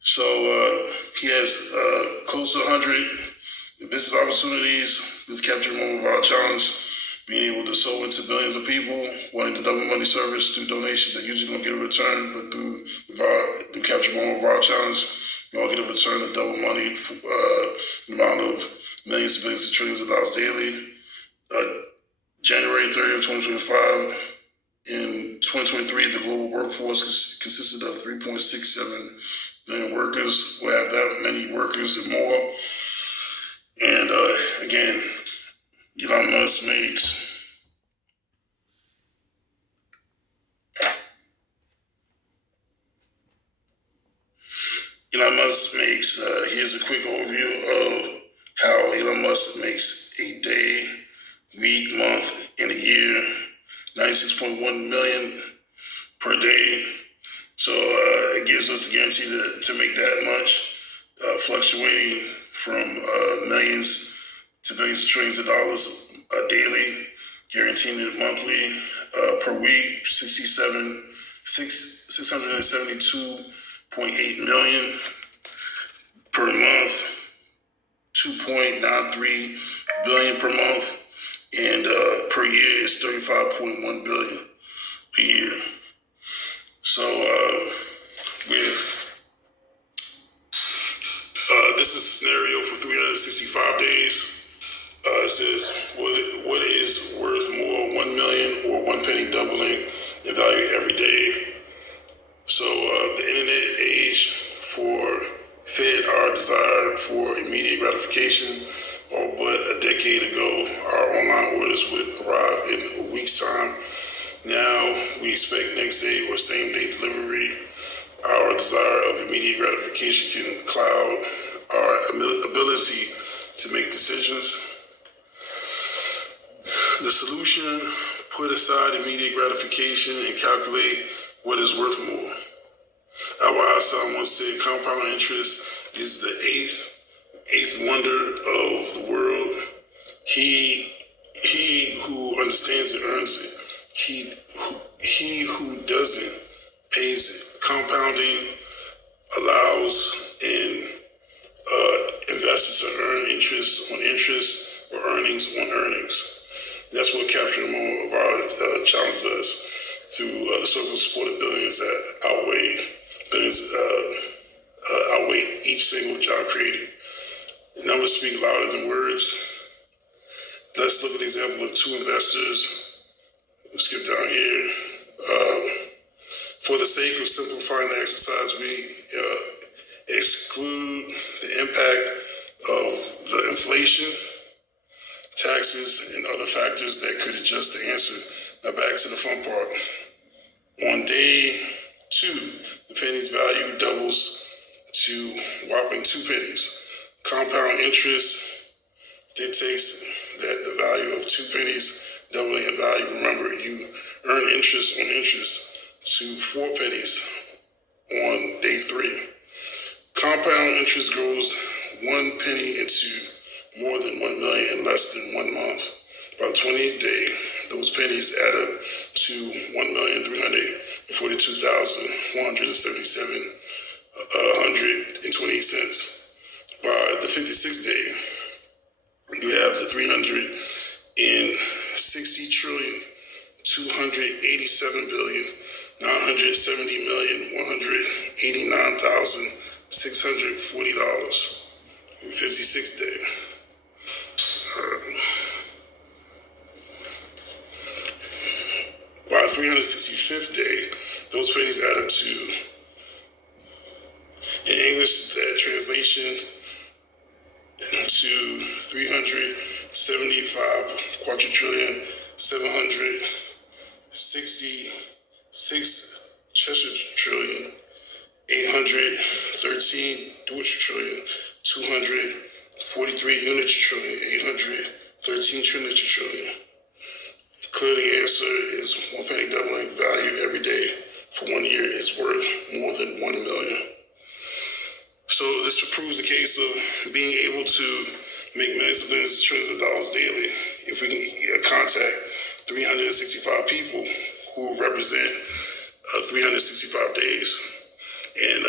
So he has close to 100 business opportunities with Capture More of Our Challenge, being able to sow into billions of people, wanting to double money service through donations that usually don't get a return, but through Capture More of Our Challenge, you all get a return of double money for the amount of millions to billions of trillions of dollars daily. January 30th, 2025, in 2023, the global workforce consisted of 3.67 million workers. We'll have that many workers and more. And again, Elon Musk makes here's a quick overview of how Elon Musk makes a day, week, month, and a year, 96.1 million per day. So it gives us the guarantee to make that much, fluctuating from millions to billions of trillions of dollars daily, guaranteeing it monthly, per week, 672.8 million, per month, 2.93 billion per month, and per year is 35.1 billion a year. So this is a scenario for 365 days. It says, what is worth more, 1 million or 1 penny doubling in value every day? So the internet age fed our desire for immediate gratification. But a decade ago, our online orders would arrive in a week's time. Now we expect next day or same day delivery. Our desire of immediate gratification can cloud our ability to make decisions. The solution: put aside immediate gratification and calculate what is worth more. Albert Einstein once said, compound interest is the eighth wonder of the world. He who understands it earns it. He who doesn't pays it. Compounding allows investors to earn interest on interest or earnings on earnings. That's what Capture More of Our Challenge does through the circle supported billions that outweigh each single job created. Numbers speak louder than words. Let's look at the example of two investors. Let's skip down here. For the sake of simplifying the exercise, we exclude the impact of the inflation, taxes, and other factors that could adjust the answer. Now back to the fun part. On day 2, the penny's value doubles to whopping 2 pennies. Compound interest dictates that the value of 2 pennies doubling in value. Remember, you earn interest on interest to 4 pennies on day 3. Compound interest grows 1 penny into more than 1 million in less than 1 month. By the 20th day, those pennies add up to 1,344,177.28 cents. By the 56th day, you have the 360,287,970,188 $89,640.56 day. By the 365th day, those pennies add up to, in English, that translation to 375 quadrillion 766 trillion 813 trillion 243 unitary trillion 813 trillion trillion. Clearly, the answer is 1 penny doubling value every day for 1 year is worth more than 1 million. So this proves the case of being able to make millions of billions of trillions of dollars daily if we can contact 365 people who represent 365 days. And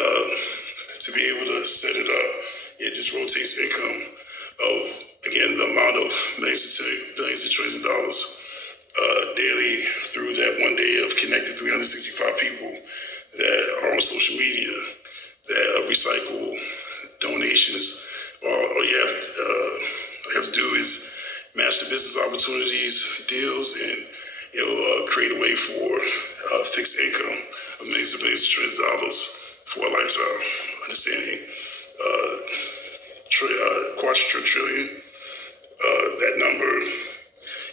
to be able to set it up, it just rotates income of, again, the amount of millions of billions of trillions of dollars daily through that 1 day of connecting 365 people that are on social media that recycle donations. All you have to do is match the business opportunities, deals, and it'll create a way for fixed income of millions of billions of trillions of dollars for a lifetime. Understanding quadrillion, that number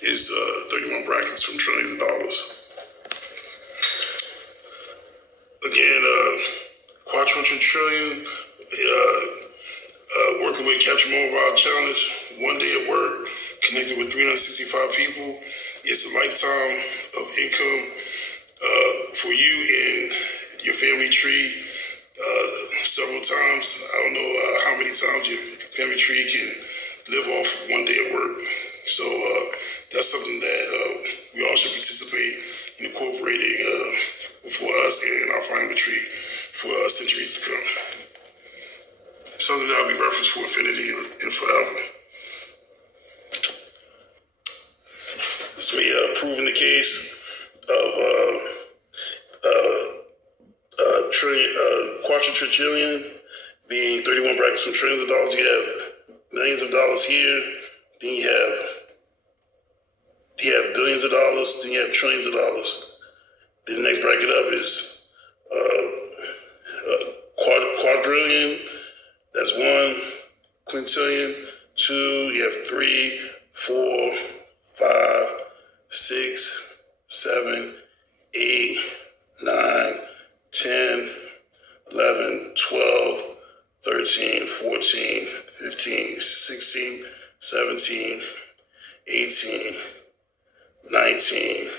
is 31 brackets from trillions of dollars. Again, quadrillion, working with Capture More Wild Challenge, 1 day at work, connected with 365 people. It's a lifetime of income for you and your family tree. Several times, I don't know how many times your family tree can live off 1 day at work. So that's something that we all should participate in incorporating for us and our family tree for centuries to come. Something that will be referenced for infinity and forever. This may proving the case of quadrillion being 31 brackets from trillions of dollars. You have millions of dollars here, then you have billions of dollars, then you have trillions of dollars. Then the next bracket up is quadrillion, that's 1, quintillion, 2, you have 3, 4, 5, 6, 7, 8, 9, 10, 11, 12, 13, 14, 15, 16, 17, 18, 19,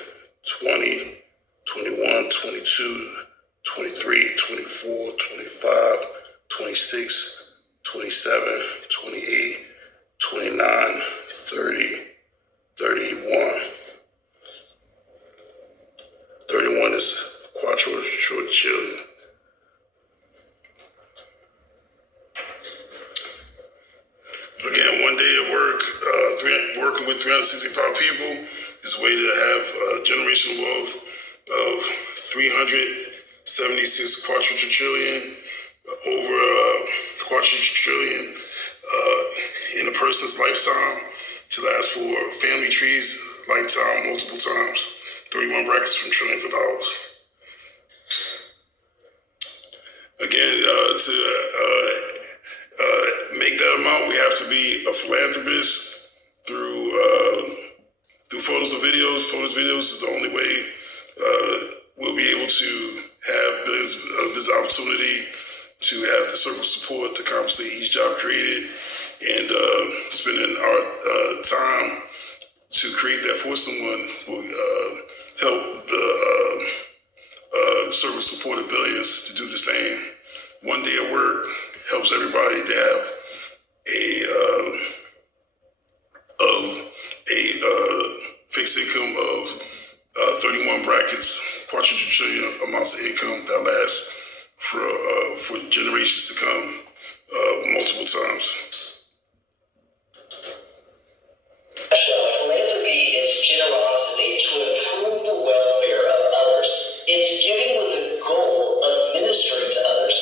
20, 21, 22, 23, 24, 25, 26, 27, 28, 29, 30, 31. 31 is quadrillion. Again, 1 day at work, working with 365 people is a way to have generational wealth of 376 quadrillion, over quadrillion in a person's lifetime to last for family trees lifetime multiple times. 31 brackets from trillions of dollars. Again, to make that amount, we have to be a philanthropist through photos or videos. Photos, videos is the only way we'll be able to have business opportunity to have the circle support to compensate each job created, and spending our time to create that for someone will help the circle supported billions to do the same. 1 day at work helps everybody to have a fixed income of 31 brackets, quadrillion amounts of income that lasts for generations to come, multiple times. Philanthropy is generosity to improve the welfare of others. It's giving with the goal of ministering to others.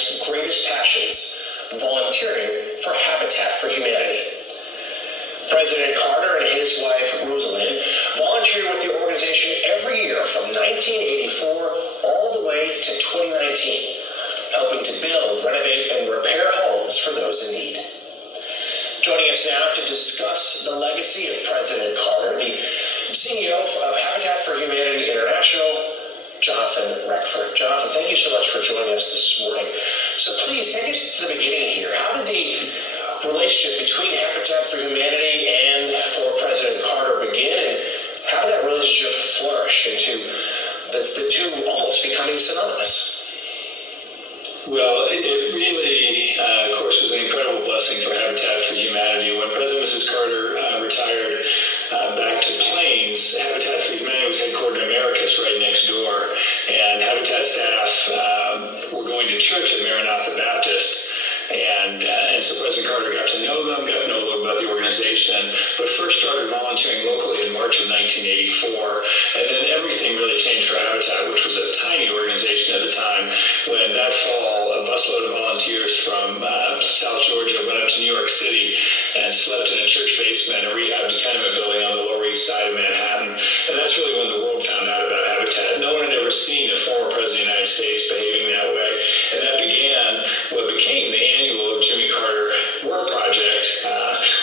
life's greatest passions, volunteering for Habitat for Humanity. President Carter and his wife, Rosalind, volunteered with the organization every year from 1984 all the way to 2019, helping to build, renovate, and repair homes for those in need. Joining us now to discuss the legacy of President Carter, the CEO of Habitat for Humanity International, Jonathan Reckford. Jonathan, thank you so much for joining us this morning. So please take us to the beginning here. How did the relationship between Habitat for Humanity and for President Carter begin, and how did that relationship flourish into the two almost becoming synonymous? Well, it really, of course, was an incredible blessing for Habitat for Humanity. When President and Mrs. Carter retired back to Plains, Habitat for Humanity was headquartered in Americus right next door, and Habitat staff were going to church at Maranatha Baptist. And so President Carter got to know them, got to know a little about the organization, but first started volunteering locally in March of 1984. And then everything really changed for Habitat, which was a tiny organization at the time, when that fall, a busload of volunteers from South Georgia went up to New York City and slept in a church basement, a rehab tenement building on the Lower East Side of Manhattan. And that's really when the world found out about Habitat. No one had ever seen a former president of the United States behaving that way. And that began what became the annual Jimmy Carter Work Project,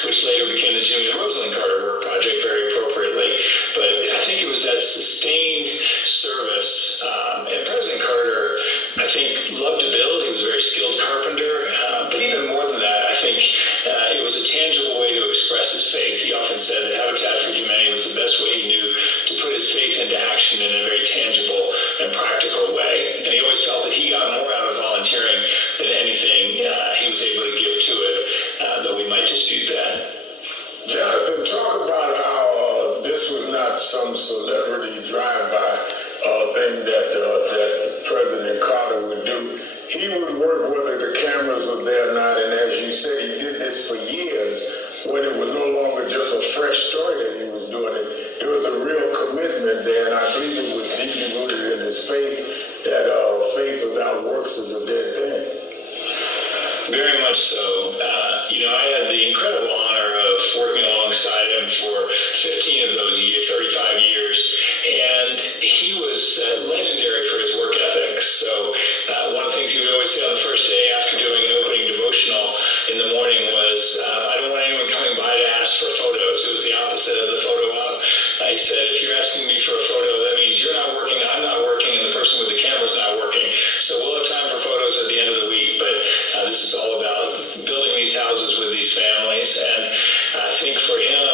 which later became the Jimmy and Rosalind Carter Work Project, very appropriately. But I think it was that sustained service. And President Carter, I think, loved to build. He was a very skilled carpenter. But even more than that, I think it was a tangible way to express his faith. He often said that Habitat for Humanity was the best way he knew to put his faith into action in a very tangible and practical way. And he always felt that he got more out of volunteering than anything he was able to give to it, though we might dispute that. Jonathan, talk about how this was not some celebrity drive-by thing that President Carter would do. He would work whether the cameras were there or not, and as you said, he did this for years when it was no longer just a fresh story that he was doing it. There was a real commitment there, and I believe it was deeply rooted in his faith that faith without works is a dead thing. Very much so. I had the incredible honor of working alongside him for 15 of those years, 35 years, and he was legendary for his work ethic. So one of the things he would always say on the first day after doing an opening devotional in the morning was, I don't want anyone coming by to ask for photos. It was the opposite of the photo op. He said, if you're asking me for a photo, that means you're not working, I'm not working, and the person with the camera's not working. So we'll have time for photos at the end of the week, but this is all about building these houses with these families. And I think for him,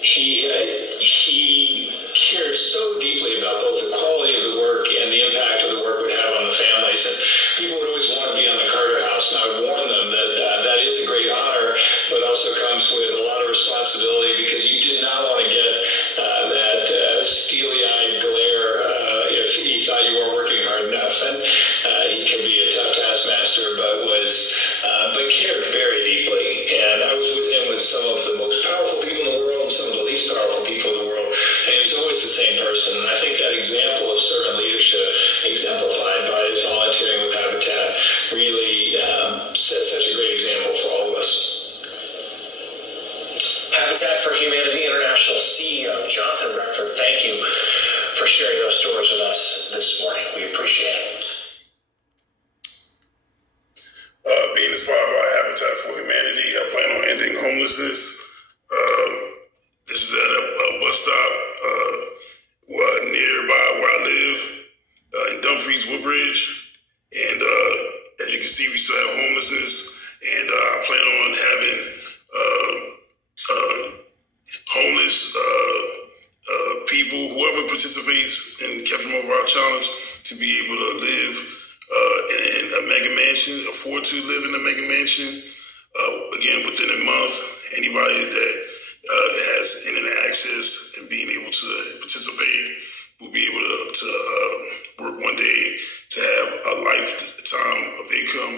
he cared so deeply about both the quality of the work and the impact of the work would have on the families. And people would always want to be on the Carter House, and I would warn them that that is a great honor, but also comes with a lot of responsibility, because you did not want to get that steely-eyed glare if he thought you weren't working hard enough. And he can be a tough taskmaster, but cared very deeply. And I was with him with some of the most powerful people in the world and some of the least powerful people in the world, and he was always the same person. And I think that example of servant leadership, exemplified by his volunteering with Habitat, really sets such a great example for all of us. Habitat for Humanity International CEO Jonathan Reckford, thank you for sharing those stories with us this morning. We appreciate it. Being inspired by Habitat for Humanity, I plan on ending homelessness. This is at a bus stop nearby where I live in Dumfries, Woodbridge. And as you can see, we still have homelessness. And I plan on having homeless people, whoever participates in Captain Mobile Challenge, to be able to live in a mega mansion, afford to live in a mega mansion. Again, within a month, anybody that has internet access and being able to participate will be able to work one day to have a lifetime of income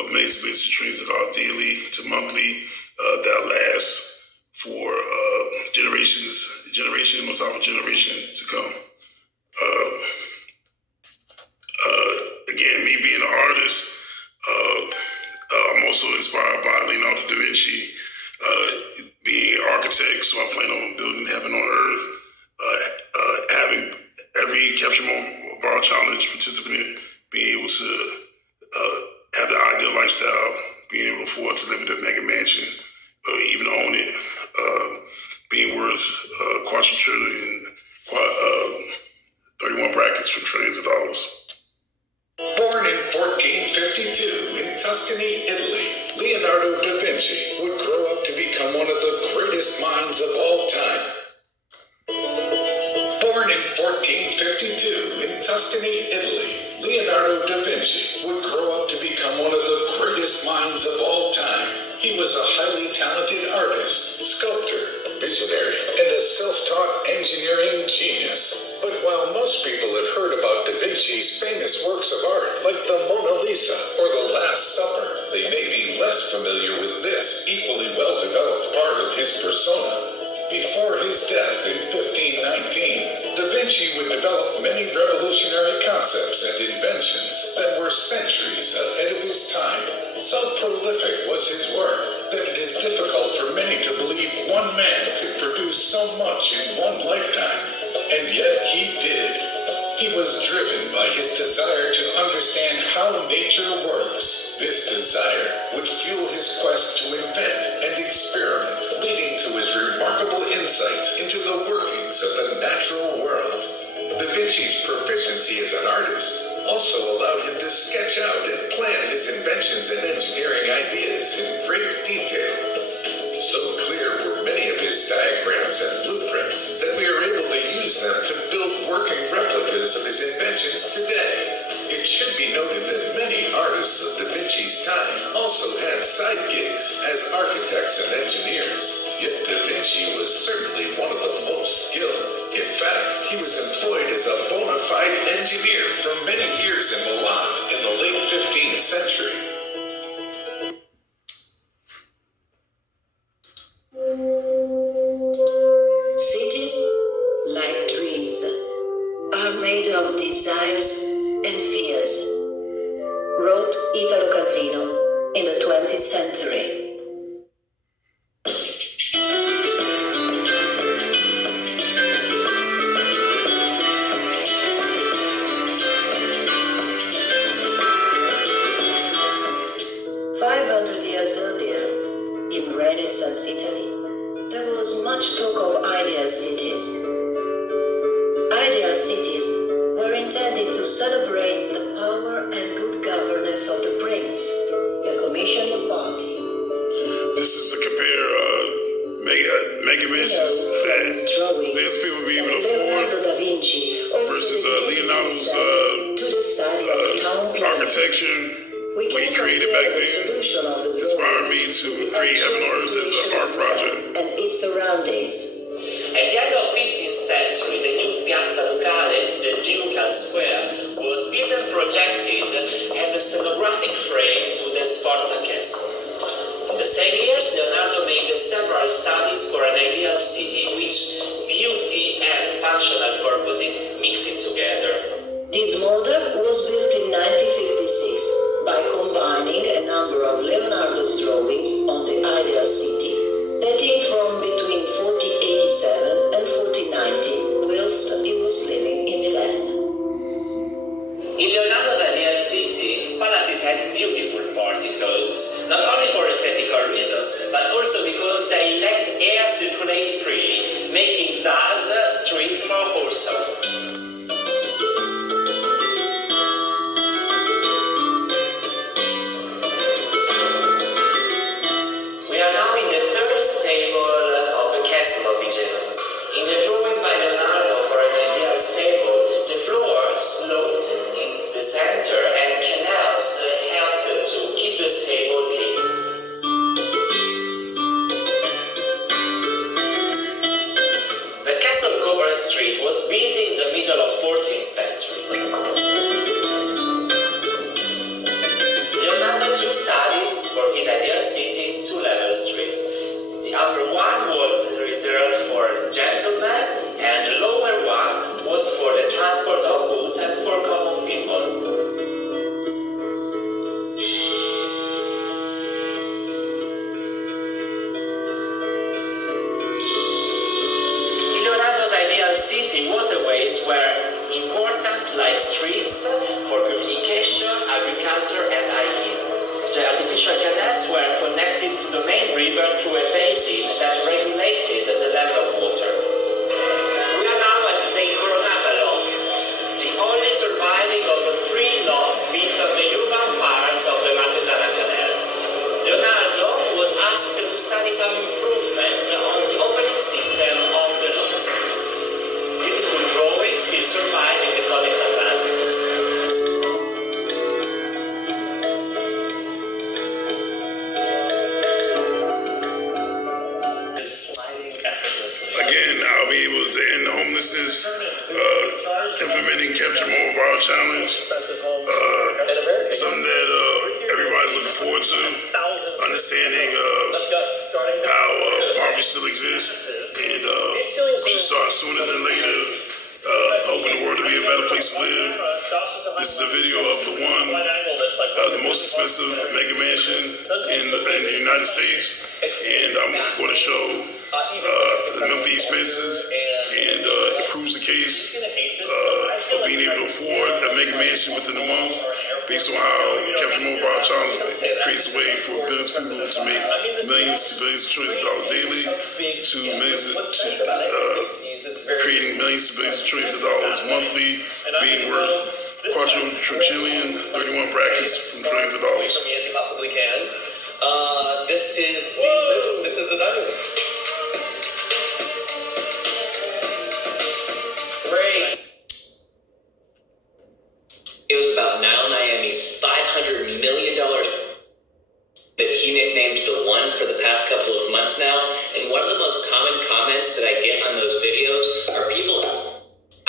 of millions of basic $3 daily to monthly that lasts for generation on top of generation to come. Again, me being an artist, inspired by Leonardo da Vinci. Being an architect, so I plan on building heaven on earth. Having every capture moment of our challenge participant being able to have the ideal lifestyle, being able to afford to live in a mega mansion, or even own it, being worth quadrillion, 31 brackets for trillions of dollars. Born in 1452 in Tuscany, Italy, Leonardo da Vinci would grow up to become one of the greatest minds of all time. Born in 1452 in Tuscany, Italy, Leonardo da Vinci would grow up to become one of the greatest minds of all time. He was a highly talented artist, sculptor, visionary, and a self-taught engineering genius. But while most people have heard about Da Vinci's famous works of art, like the Mona Lisa or the Last Supper, they may be less familiar with this equally well-developed part of his persona. Before his death in 1519, Da Vinci would develop many revolutionary concepts and inventions that were centuries ahead of his time. So prolific was his work that it is difficult for many to believe one man could produce so much in one lifetime. And yet he did. He was driven by his desire to understand how nature works. This desire would fuel his quest to invent and experiment, leading to his remarkable insights into the workings of the natural world. Da Vinci's proficiency as an artist also allowed him to sketch out and plan his inventions and engineering ideas in great detail. So clear were many of his diagrams and blueprints that we are able to use them to build working replicas of his inventions today. It should be noted that many artists of Da Vinci's time also had side gigs as architects and engineers. Yet Da Vinci was certainly one of the most skilled. In fact, he was employed as a bona fide engineer for many years in Milan in the late 15th century. Cities, like dreams, are made of desires and fears, wrote Italo Calvino in the 20th century. In Renaissance Italy, there was much talk of ideal cities. Ideal cities were intended to celebrate the power and good governance of the prince, the commissioning party. This is to compare mega mansions that these people will be able to afford Da Vinci versus Leonardo's to the study of town planning. architecture. What he created back then inspired me to create Heaven on Earth as an art project. And its surroundings. At the end of 15th century, the new Piazza Ducale, the Ducal Square, was built and projected as a scenographic frame to the Sforza Castle. In the same years, Leonardo made several studies for an ideal city in which beauty and functional purposes mix it together. This model was built in 1956 by combining a number of Leonardo's drawings on the ideal city, dating from between 1487 and 1490, whilst he was living in Milan. In Leonardo's ideal city, palaces had beautiful porticos, not only for aesthetical reasons, but also because they let air circulate freely, making thus streets more wholesome. In the drawing by Leonardo for an ideal stable, the floor sloped in the center and canals helped to keep the stable clean. The castle covered street was built in artificial canals were connected to the main river through a basin that regulated the level of water. We are now at the Coronata Lock, the only surviving of the 3 locks built on the urban part of the Martesana Canal. Leonardo was asked to study some improvement on the opening system of the locks. Beautiful drawings still survive in the Codex Atlanticus. Again, I'll be able to end homelessness, implementing Capture More Viral Challenge, something that everybody's looking forward to, understanding how poverty still exists, and we should start sooner than later, hoping the world to be a better place to live. This is a video of the most expensive mega mansion in the United States, and I'm going to show the monthly expenses, and it proves the case of being able to afford a mega mansion within a month, based on how Capture More Viral Challenge creates a way for billions of people to make millions to billions of trillions of dollars daily, to millions creating millions to billions of trillions of dollars monthly, being worth quadrillion, 31 brackets from trillions of dollars. Possibly can. This is the dining room. Great. It was about Now Miami's $500 million that he nicknamed the One for the past couple of months now. And one of the most common comments that I get on those videos are people.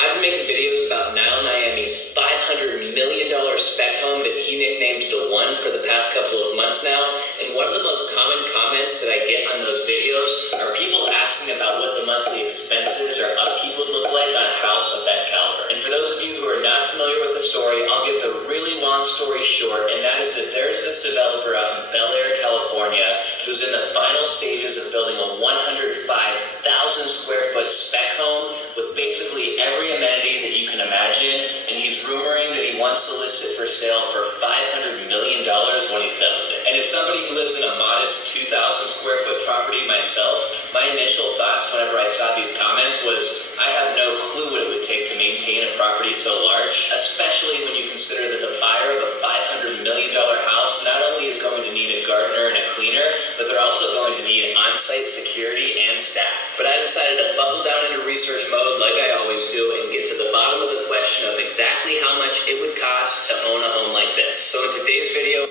I've been making videos about Now Miami's $500 million spec home that he nicknamed the One for the past couple of months now. And one of the most common comments that I get on those videos are people asking about what the monthly expenses or upkeep would look like on a house of that caliber. And for those of you who are not familiar with the story, I'll give the really long story short, and that is that there's this developer out in Bel Air, California, who's in the final stages of building a 105,000 square foot spec home with basically every amenity that you can imagine, and he's rumoring that he wants to list it for sale for $500 million when he's done with it. And as somebody who lives in a modest 2,000 square foot property myself, my initial thoughts whenever I saw these comments was, I have no clue what it would take to maintain a property so large, especially when you consider that the buyer of a $500 million house not only is going to need a gardener and a cleaner, but they're also going to need on-site security and staff. But I decided to buckle down into research mode like I always do and get to the bottom of the question of exactly how much it would cost to own a home like this. So in today's video,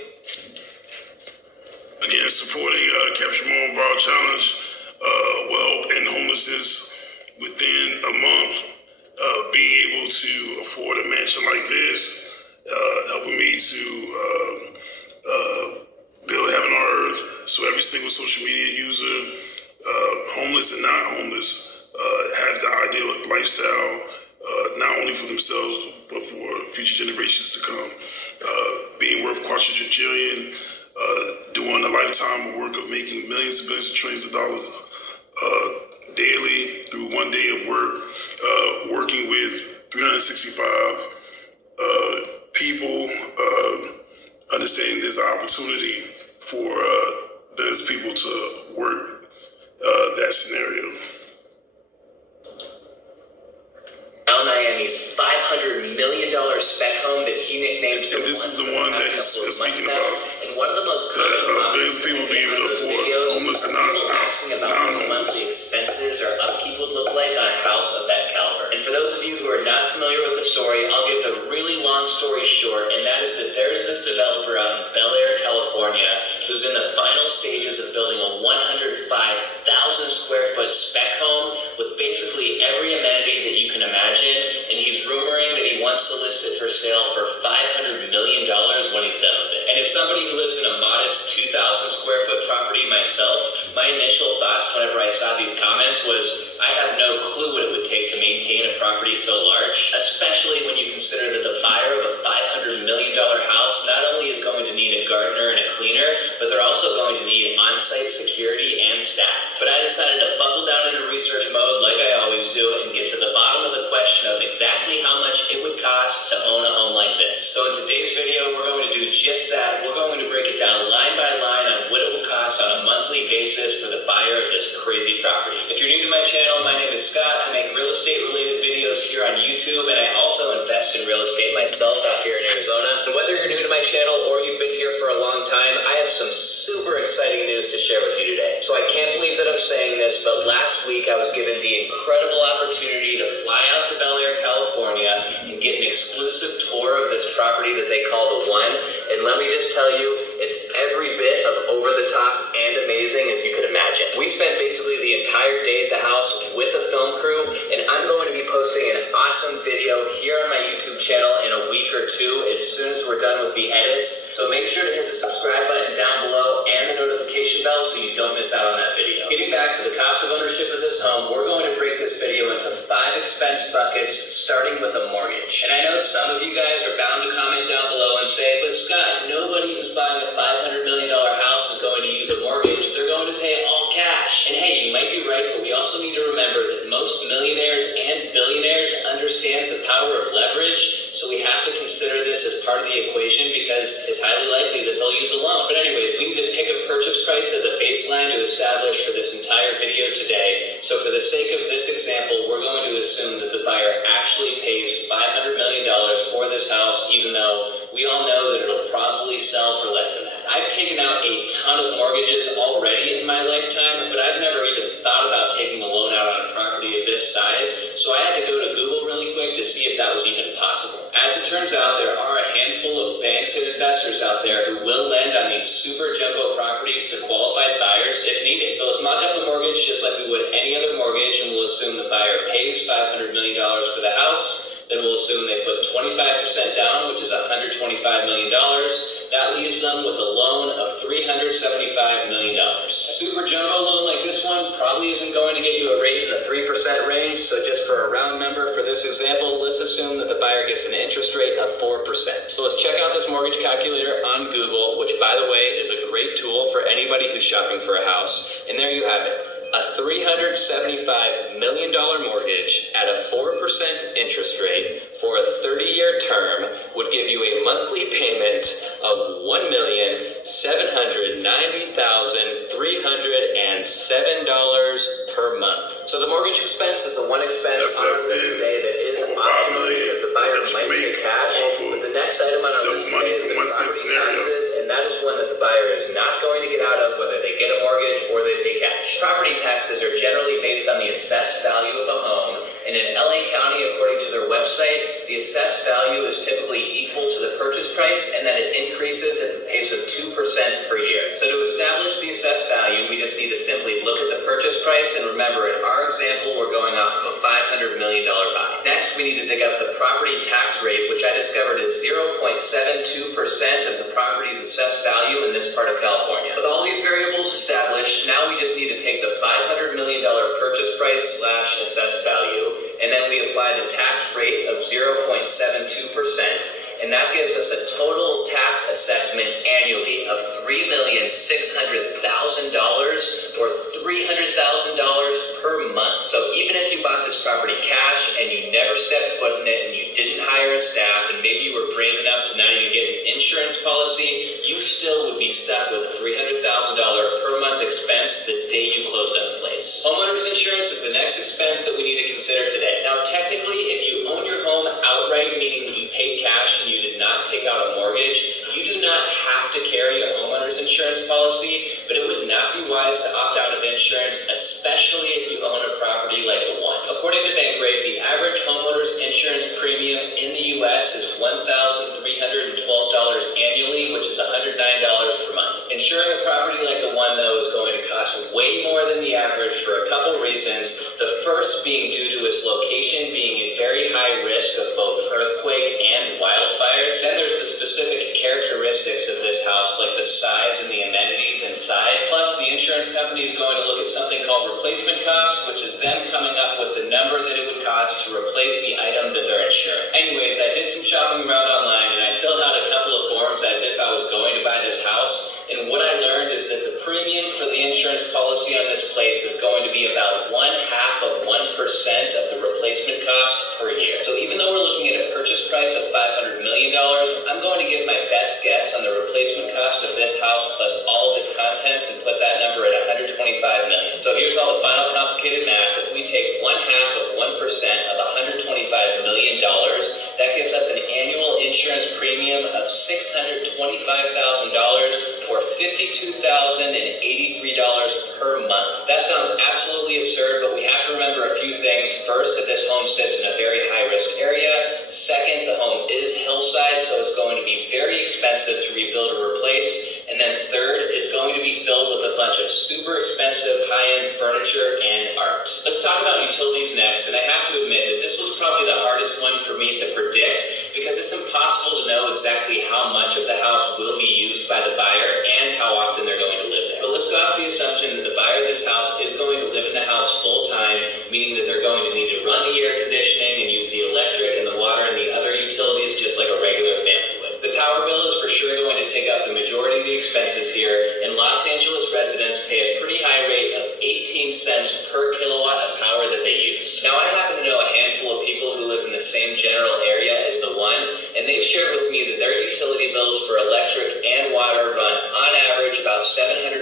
again, supporting Capture More Viral Challenge will help end homelessness within a month. Being able to afford a mansion like this, helping me to build heaven on earth. So every single social media user, homeless and not homeless, have the ideal lifestyle, not only for themselves, but for future generations to come. Being worth quadrillion, doing a lifetime of work of making millions and billions of trillions of dollars daily through one day of work, working with 365 people, understanding there's an opportunity for those people to work that scenario. Now Miami's $500 million spec home that he nicknamed the And this is the one that he's speaking about. And one of the most common billions of people being able to afford homeless and people asking about what the monthly expenses or upkeep would look like on a house of that caliber. And for those of you who are not familiar with the story, I'll give the really long story short, and that is that there's this developer out in Bel Air, California, who's in the final stages of building a 105,000 square foot spec home with basically every amenity that you can imagine, and he's rumoring that he wants to list it for sale for $500 million when he's done with it. And as somebody who lives in a modest 2,000 square foot property myself, my initial thoughts whenever I saw these comments was, I have no clue what it would take to maintain a property so large, especially when you consider that the buyer of a $500 million house not only is going to need a gardener and a cleaner, but they're also going to need on-site security and staff. But I decided to buckle down into research mode like I always do and get to the bottom of the question of exactly how much it would cost to own a home like this. So in today's video, we're going to do just that. We're going to break it down line by my channel, my name is Scott. I make real estate related videos here on YouTube, and I also invest in real estate myself out here in Arizona. And whether you're new to my channel or you've been here for a long time, I have some super exciting news to share with you today. So I can't believe that I'm saying this, but last week I was given the incredible opportunity to fly out to Bel Air, California, and get an exclusive tour of this property that they call The One. And let me just tell you, it's every bit of over the top and amazing as you could imagine. We spent basically the entire day at the house with a film crew, and I'm going to be posting an awesome video here on my YouTube channel in a week or two as soon as we're done with the edits. So make sure to hit the subscribe button down below and the notification bell so you don't miss out on that video. Getting back to the cost of ownership of this home, we're going to break this video into 5 expense buckets, starting with a mortgage. And I know some of you guys are bound to comment down below and say, but Scott, nobody who's buying a $500 million house is going to use a mortgage. They're going to pay all cash. And hey, you might be right, but we also need to remember that most millionaires and billionaires understand the power of leverage. So we have to consider this as part of the equation because it's highly likely that they'll use a loan. But anyways, we need to pick a purchase price as a baseline to establish for this entire video today. So for the sake of this example, we're going to assume that the buyer actually pays $500 million for this house, even though we all know that it'll probably sell for less than that. I've taken out a ton of mortgages already in my lifetime, but I've never even thought about taking a loan out on a property of this size, so I had to go to Google really quick to see if that was even possible. As it turns out, there are a handful of banks and investors out there who will lend on these super jumbo properties to qualified buyers if needed. So let's mock up the mortgage just like we would any other mortgage, and we'll assume the buyer pays $500 million for the house. Then we'll assume they put 25% down, which is $125 million. That leaves them with a loan of $375 million. A super jumbo loan like this one probably isn't going to get you a rate in the 3% range. So just for a round number for this example, let's assume that the buyer gets an interest rate of 4%. So let's check out this mortgage calculator on Google, which by the way is a great tool for anybody who's shopping for a house. And there you have it. A $375 million mortgage at a 4% interest rate for a 30-year term would give you a monthly payment of $1,790,307 per month. So the mortgage expense is the one expense on this list today that is optional because the buyer might pay cash. But the next item on our list today is the property taxes, and that is one that the buyer is not going to get out of whether they get a mortgage or they pay cash. Property taxes are generally based on the assessed value of a home, and in LA County, according to their website, the assessed value is typically equal to the purchase price, and that it increases at the pace of 2% per year. So to establish the assessed value, we just need to simply look at the purchase price, and remember, in our example, we're going off of a $500 million buy. Next, we need to dig up the property tax rate, which I discovered is 0.72% of the property's assessed value in this part of California. With all these variables established, now we just need to take the $500 million purchase price / assessed value, and then we apply the tax rate of 0.72%, and that gives us a total tax assessment annually of $3,600,000 or $300,000 per month. So even if you bought this property cash and you never stepped foot in it and you didn't hire a staff and maybe you were brave enough to not even get an insurance policy, you still would be stuck with a $300,000 per month expense the day you closed on the place. Homeowners insurance is the next expense that we need to consider today. Now technically, if you own your home outright, meaning that you paid cash and you did not take out a mortgage, you do not have to carry a homeowner's insurance policy, but it would not be wise to opt out of insurance, especially if you own a property like The One. According to Bankrate, the average homeowner's insurance premium in the U.S. is $1,312 annually, which is $109 per month. Insuring a property like The One, though, is going to cost way more than the average for a couple reasons. The first being due to its location being at very high risk of both earthquake and wildfires. Then there's the specific characteristics of this house, like the size and the amenities inside. Plus, the insurance company is going to look at something called replacement cost, which is them coming up with the number that it would cost to replace the item that they're insuring. Anyways, I did some shopping around online, and I filled out a couple of forms as if I was going to buy this house. And what I learned is that the premium for the insurance policy on this place is going to be about 0.5% of the replacement cost per year. So even though we're looking at a purchase price of $500 million, I'm going to give my best guess on the replacement cost of this house plus all of its contents and put that number at $125 million. So here's all the final complicated math. If we for $52,083 per month. That sounds absolutely absurd, but we have to remember a few things. First, that this home sits in a very high-risk area. Second, the home is hillside, so it's going to be very expensive to rebuild or replace. And then third, it's going to be filled with a bunch of super expensive high-end furniture and art. Let's talk about utilities next, and I have to admit that this was probably the hardest one for me to predict because it's impossible to know exactly how much of the house will be used by the buyer and how often they're going to live there. But let's go off the assumption that the buyer of this house is going to live in the house full-time, meaning that they're going to need to run the air conditioning and use the electric and the water and the other utilities just like a regular family would. The power bill is for sure going to take up the majority of the expenses here, and Los Angeles residents pay a pretty high rate of 18 cents per kilowatt of power that they use. Now, I happen to know a handful of people who live in the same general area as the one, and they've shared with me that their utility bills for electric and water run on average about $750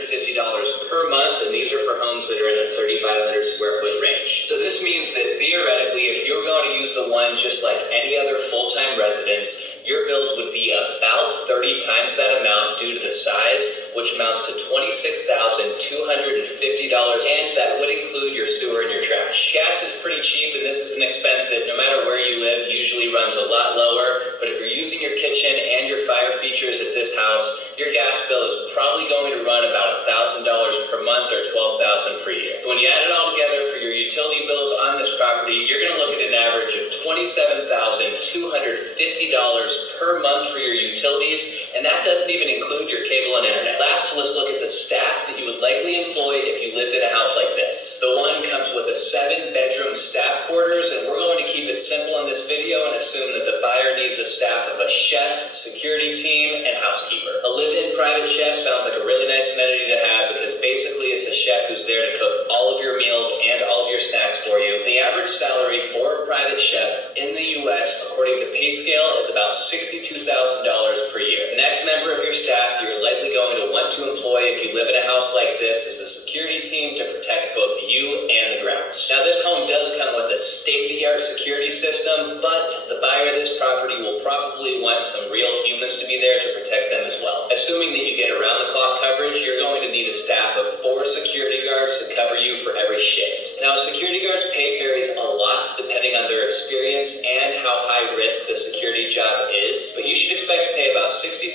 per month, and these are for homes that are in the 3,500 square foot range. So this means that theoretically, if you're going to use the one just like any other full-time residence, your bills would be about 30 times that amount due to the size, which amounts to $26,250, and that would include your sewer and your trash. Gas is pretty cheap, and this is an expense that no matter where you live usually runs a lot lower, but if you're using your kitchen and your fire features at this house, your gas bill is probably going to run about $1,000 per month or $12,000 per year. So when you add it all together for your utility bills on this property, you're going to look at an average of $27,250 per month for your utilities, and that doesn't even include your cable and internet. Last, let's look at the staff that you would likely employ if you lived in a house like this. The one comes with a 7-bedroom staff quarters, and we're going to keep it simple in this video and assume that the buyer needs a staff of a chef, security team, and housekeeper. A live-in private chef sounds like a really nice amenity to have because basically it's a chef who's there to cook all of your meals and all of your snacks for you. The average salary for a private chef in the U.S., according to PayScale, is about $62,000 per year. The next member of your staff you're likely going to want to employ if you live in a house like this is a security team to protect both you and the grounds. Now, this home does come with a state-of-the-art security system, but the buyer of this property will probably want some real humans to be there to protect them as well. Assuming that you get around-the-clock coverage, you're going to need a staff of 4 security guards to cover you for every shift. Now, a security guard's pay varies a lot depending on their experience and how high risk the security job is, but you should expect to pay about $60,000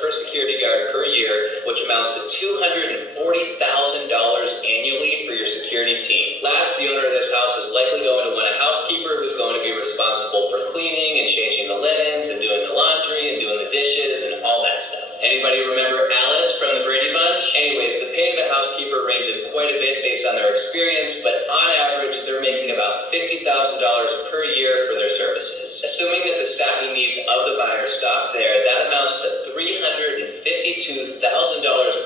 per security guard per year, which amounts to $240,000 annually for your security team. Last, the owner of this house is likely going to want a housekeeper who's going to be responsible for cleaning and changing the linens and doing the laundry and doing the dishes and all that stuff. Anybody remember Alice from the Brady Bunch? Anyways, the pay of a housekeeper ranges quite a bit based on their experience, but on average, they're making about $50,000 per year for their services. Assuming that the staffing needs of the buyer stop there, that amounts to $352,000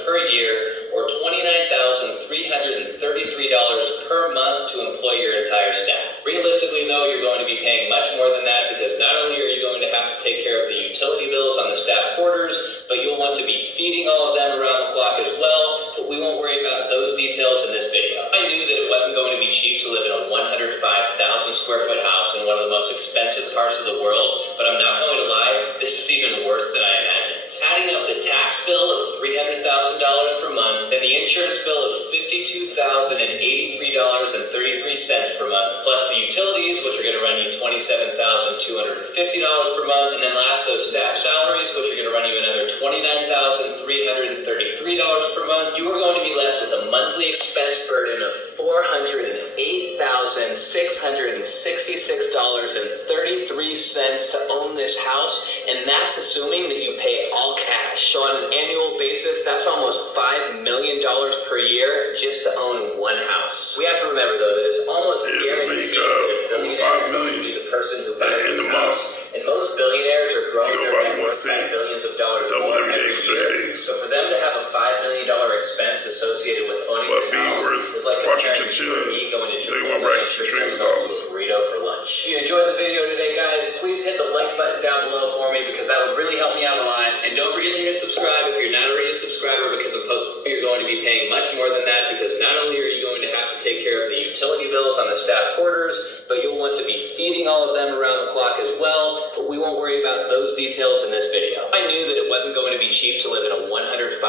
per year, or $29,333 per month to employ your entire staff. Realistically, though, you're going to be paying much more than that because not only are you going to have to take care of the utility bills on the staff quarters, but you'll want to be feeding all of them around the clock as well, but we won't worry about those details in this video. I knew that it wasn't going to be cheap to live in a 105,000 square foot house in one of the most expensive parts of the world, but I'm not going to lie, this is even worse than I imagined. Adding up the tax bill of $300,000 per month and the insurance bill of $52,083.33 per month, plus the utilities, which are going to run you $27,250 per month, and then last, those staff salaries, which are going to run you another $29,333 per month, you are going to be left with a monthly expense burden of $408,666.33 to own this house, and that's assuming that you pay all cash. So on an annual basis, that's almost $5 million per year just to own one house. We have to remember, though, that it's almost guaranteed that the billionaire will be the person who buys this house. And most billionaires are growing their net worth by billions of dollars more every year. So for them to have a $5 million expense associated with owning this house is like comparing you or me going to Chipotle and treating ourselves to a burrito for lunch. If you enjoyed the video today, guys, please hit the like button down below for me because that would really help me out a lot. And don't forget to hit subscribe if you're not already a a subscriber because I'm posting, you're going to be paying much more than that, because not only are you going to have to take care of the utility bills on the staff quarters, but you'll want to be feeding all of them around the clock as well. But we won't worry about those details in this video. I knew that it wasn't going to be cheap to live in a 105,000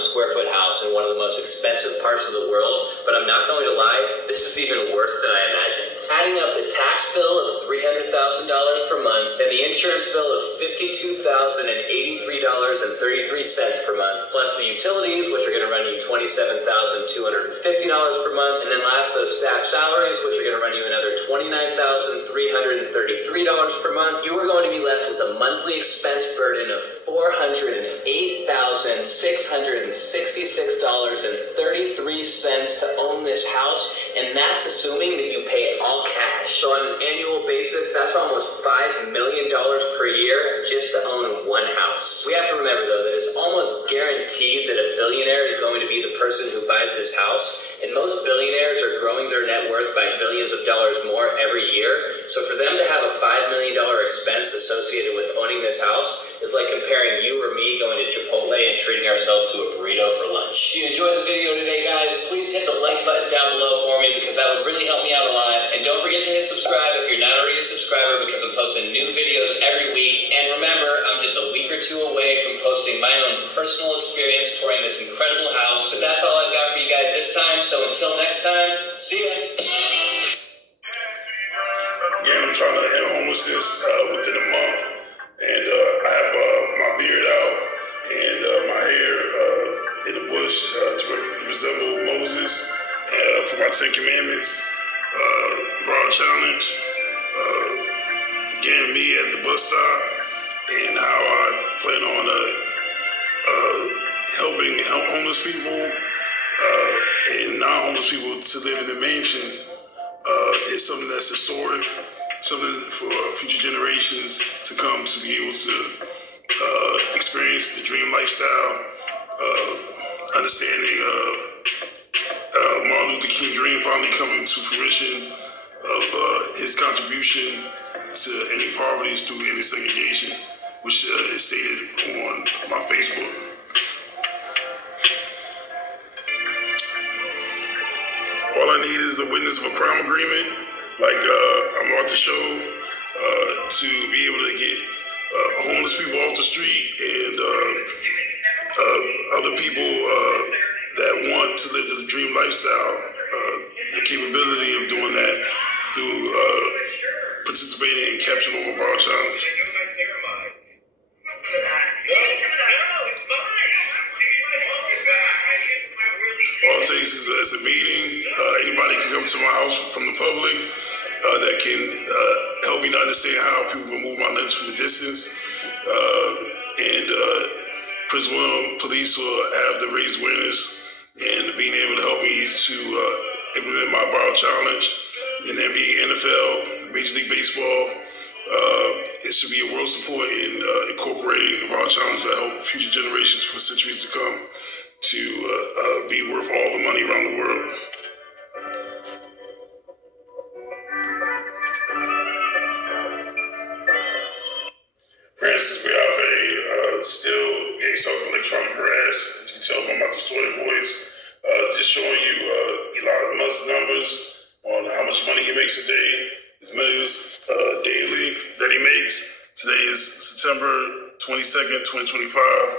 square foot house in one of the most expensive parts of the world, but I'm not going to lie, this is even worse than I imagined. Adding up the tax bill of $300,000 per month and the insurance bill of $52,083.33 per month, plus the utilities, which are going to run you $27,250 per month, and then last, those staff salaries, which are going to run you another $29,333 per month, you are going to be left with a monthly expense burden of $408,666.33 to own this house, and that's assuming that you pay all cash. So on an annual basis, that's almost $5 million per year just to own one house. We have to remember, though, that it's almost guaranteed that a billionaire is going to be the person who buys this house, and most billionaires are growing their net worth by billions of dollars more every year. So for them to have a $5 million expense associated with owning this house is like comparing you or me going to Chipotle and treating ourselves to a burrito for lunch. If you enjoyed the video today, guys, please hit the like button down below for me, because that would really help me out a lot. And don't forget to hit subscribe if you're not already a subscriber, because I'm posting new videos every week. And remember, I'm just a week or two away from posting my own personal experience touring this incredible house. But that's all I've got for you guys this time. So until next time, see ya. Again, I'm trying to end homelessness within a month, and I have my beard out and my hair in the bush to resemble Moses for my 10 Commandments raw challenge. Again, me at the bus stop, and how I plan on helping homeless people and non-homeless people to live in the mansion. It's something that's historic, something for future generations to come to be able to experience the dream lifestyle, understanding Martin Luther King dream finally coming to fruition of his contribution to ending poverty through ending segregation, which is stated on my Facebook. All I need is a witness of a crime agreement, like I'm about to show, to be able to get homeless people off the street and other people that want to live the dream lifestyle, the capability of doing that through participating in Capture Mobile Power Challenge. All it takes is a meeting. Anybody can come to my house from the public that can help me to understand how people can move my limbs from a distance. And Prince William Police will have the raised awareness and being able to help me to implement my viral challenge in the NBA, NFL, Major League Baseball. It should be a world support in incorporating the viral challenge to help future generations for centuries to come to be worth all the money around the world. Francis Wiafe, still getting some electronic harass. As you can tell by my distorted voice, just showing you Elon Musk numbers on how much money he makes a day, his millions daily that he makes. Today is September 22nd, 2025.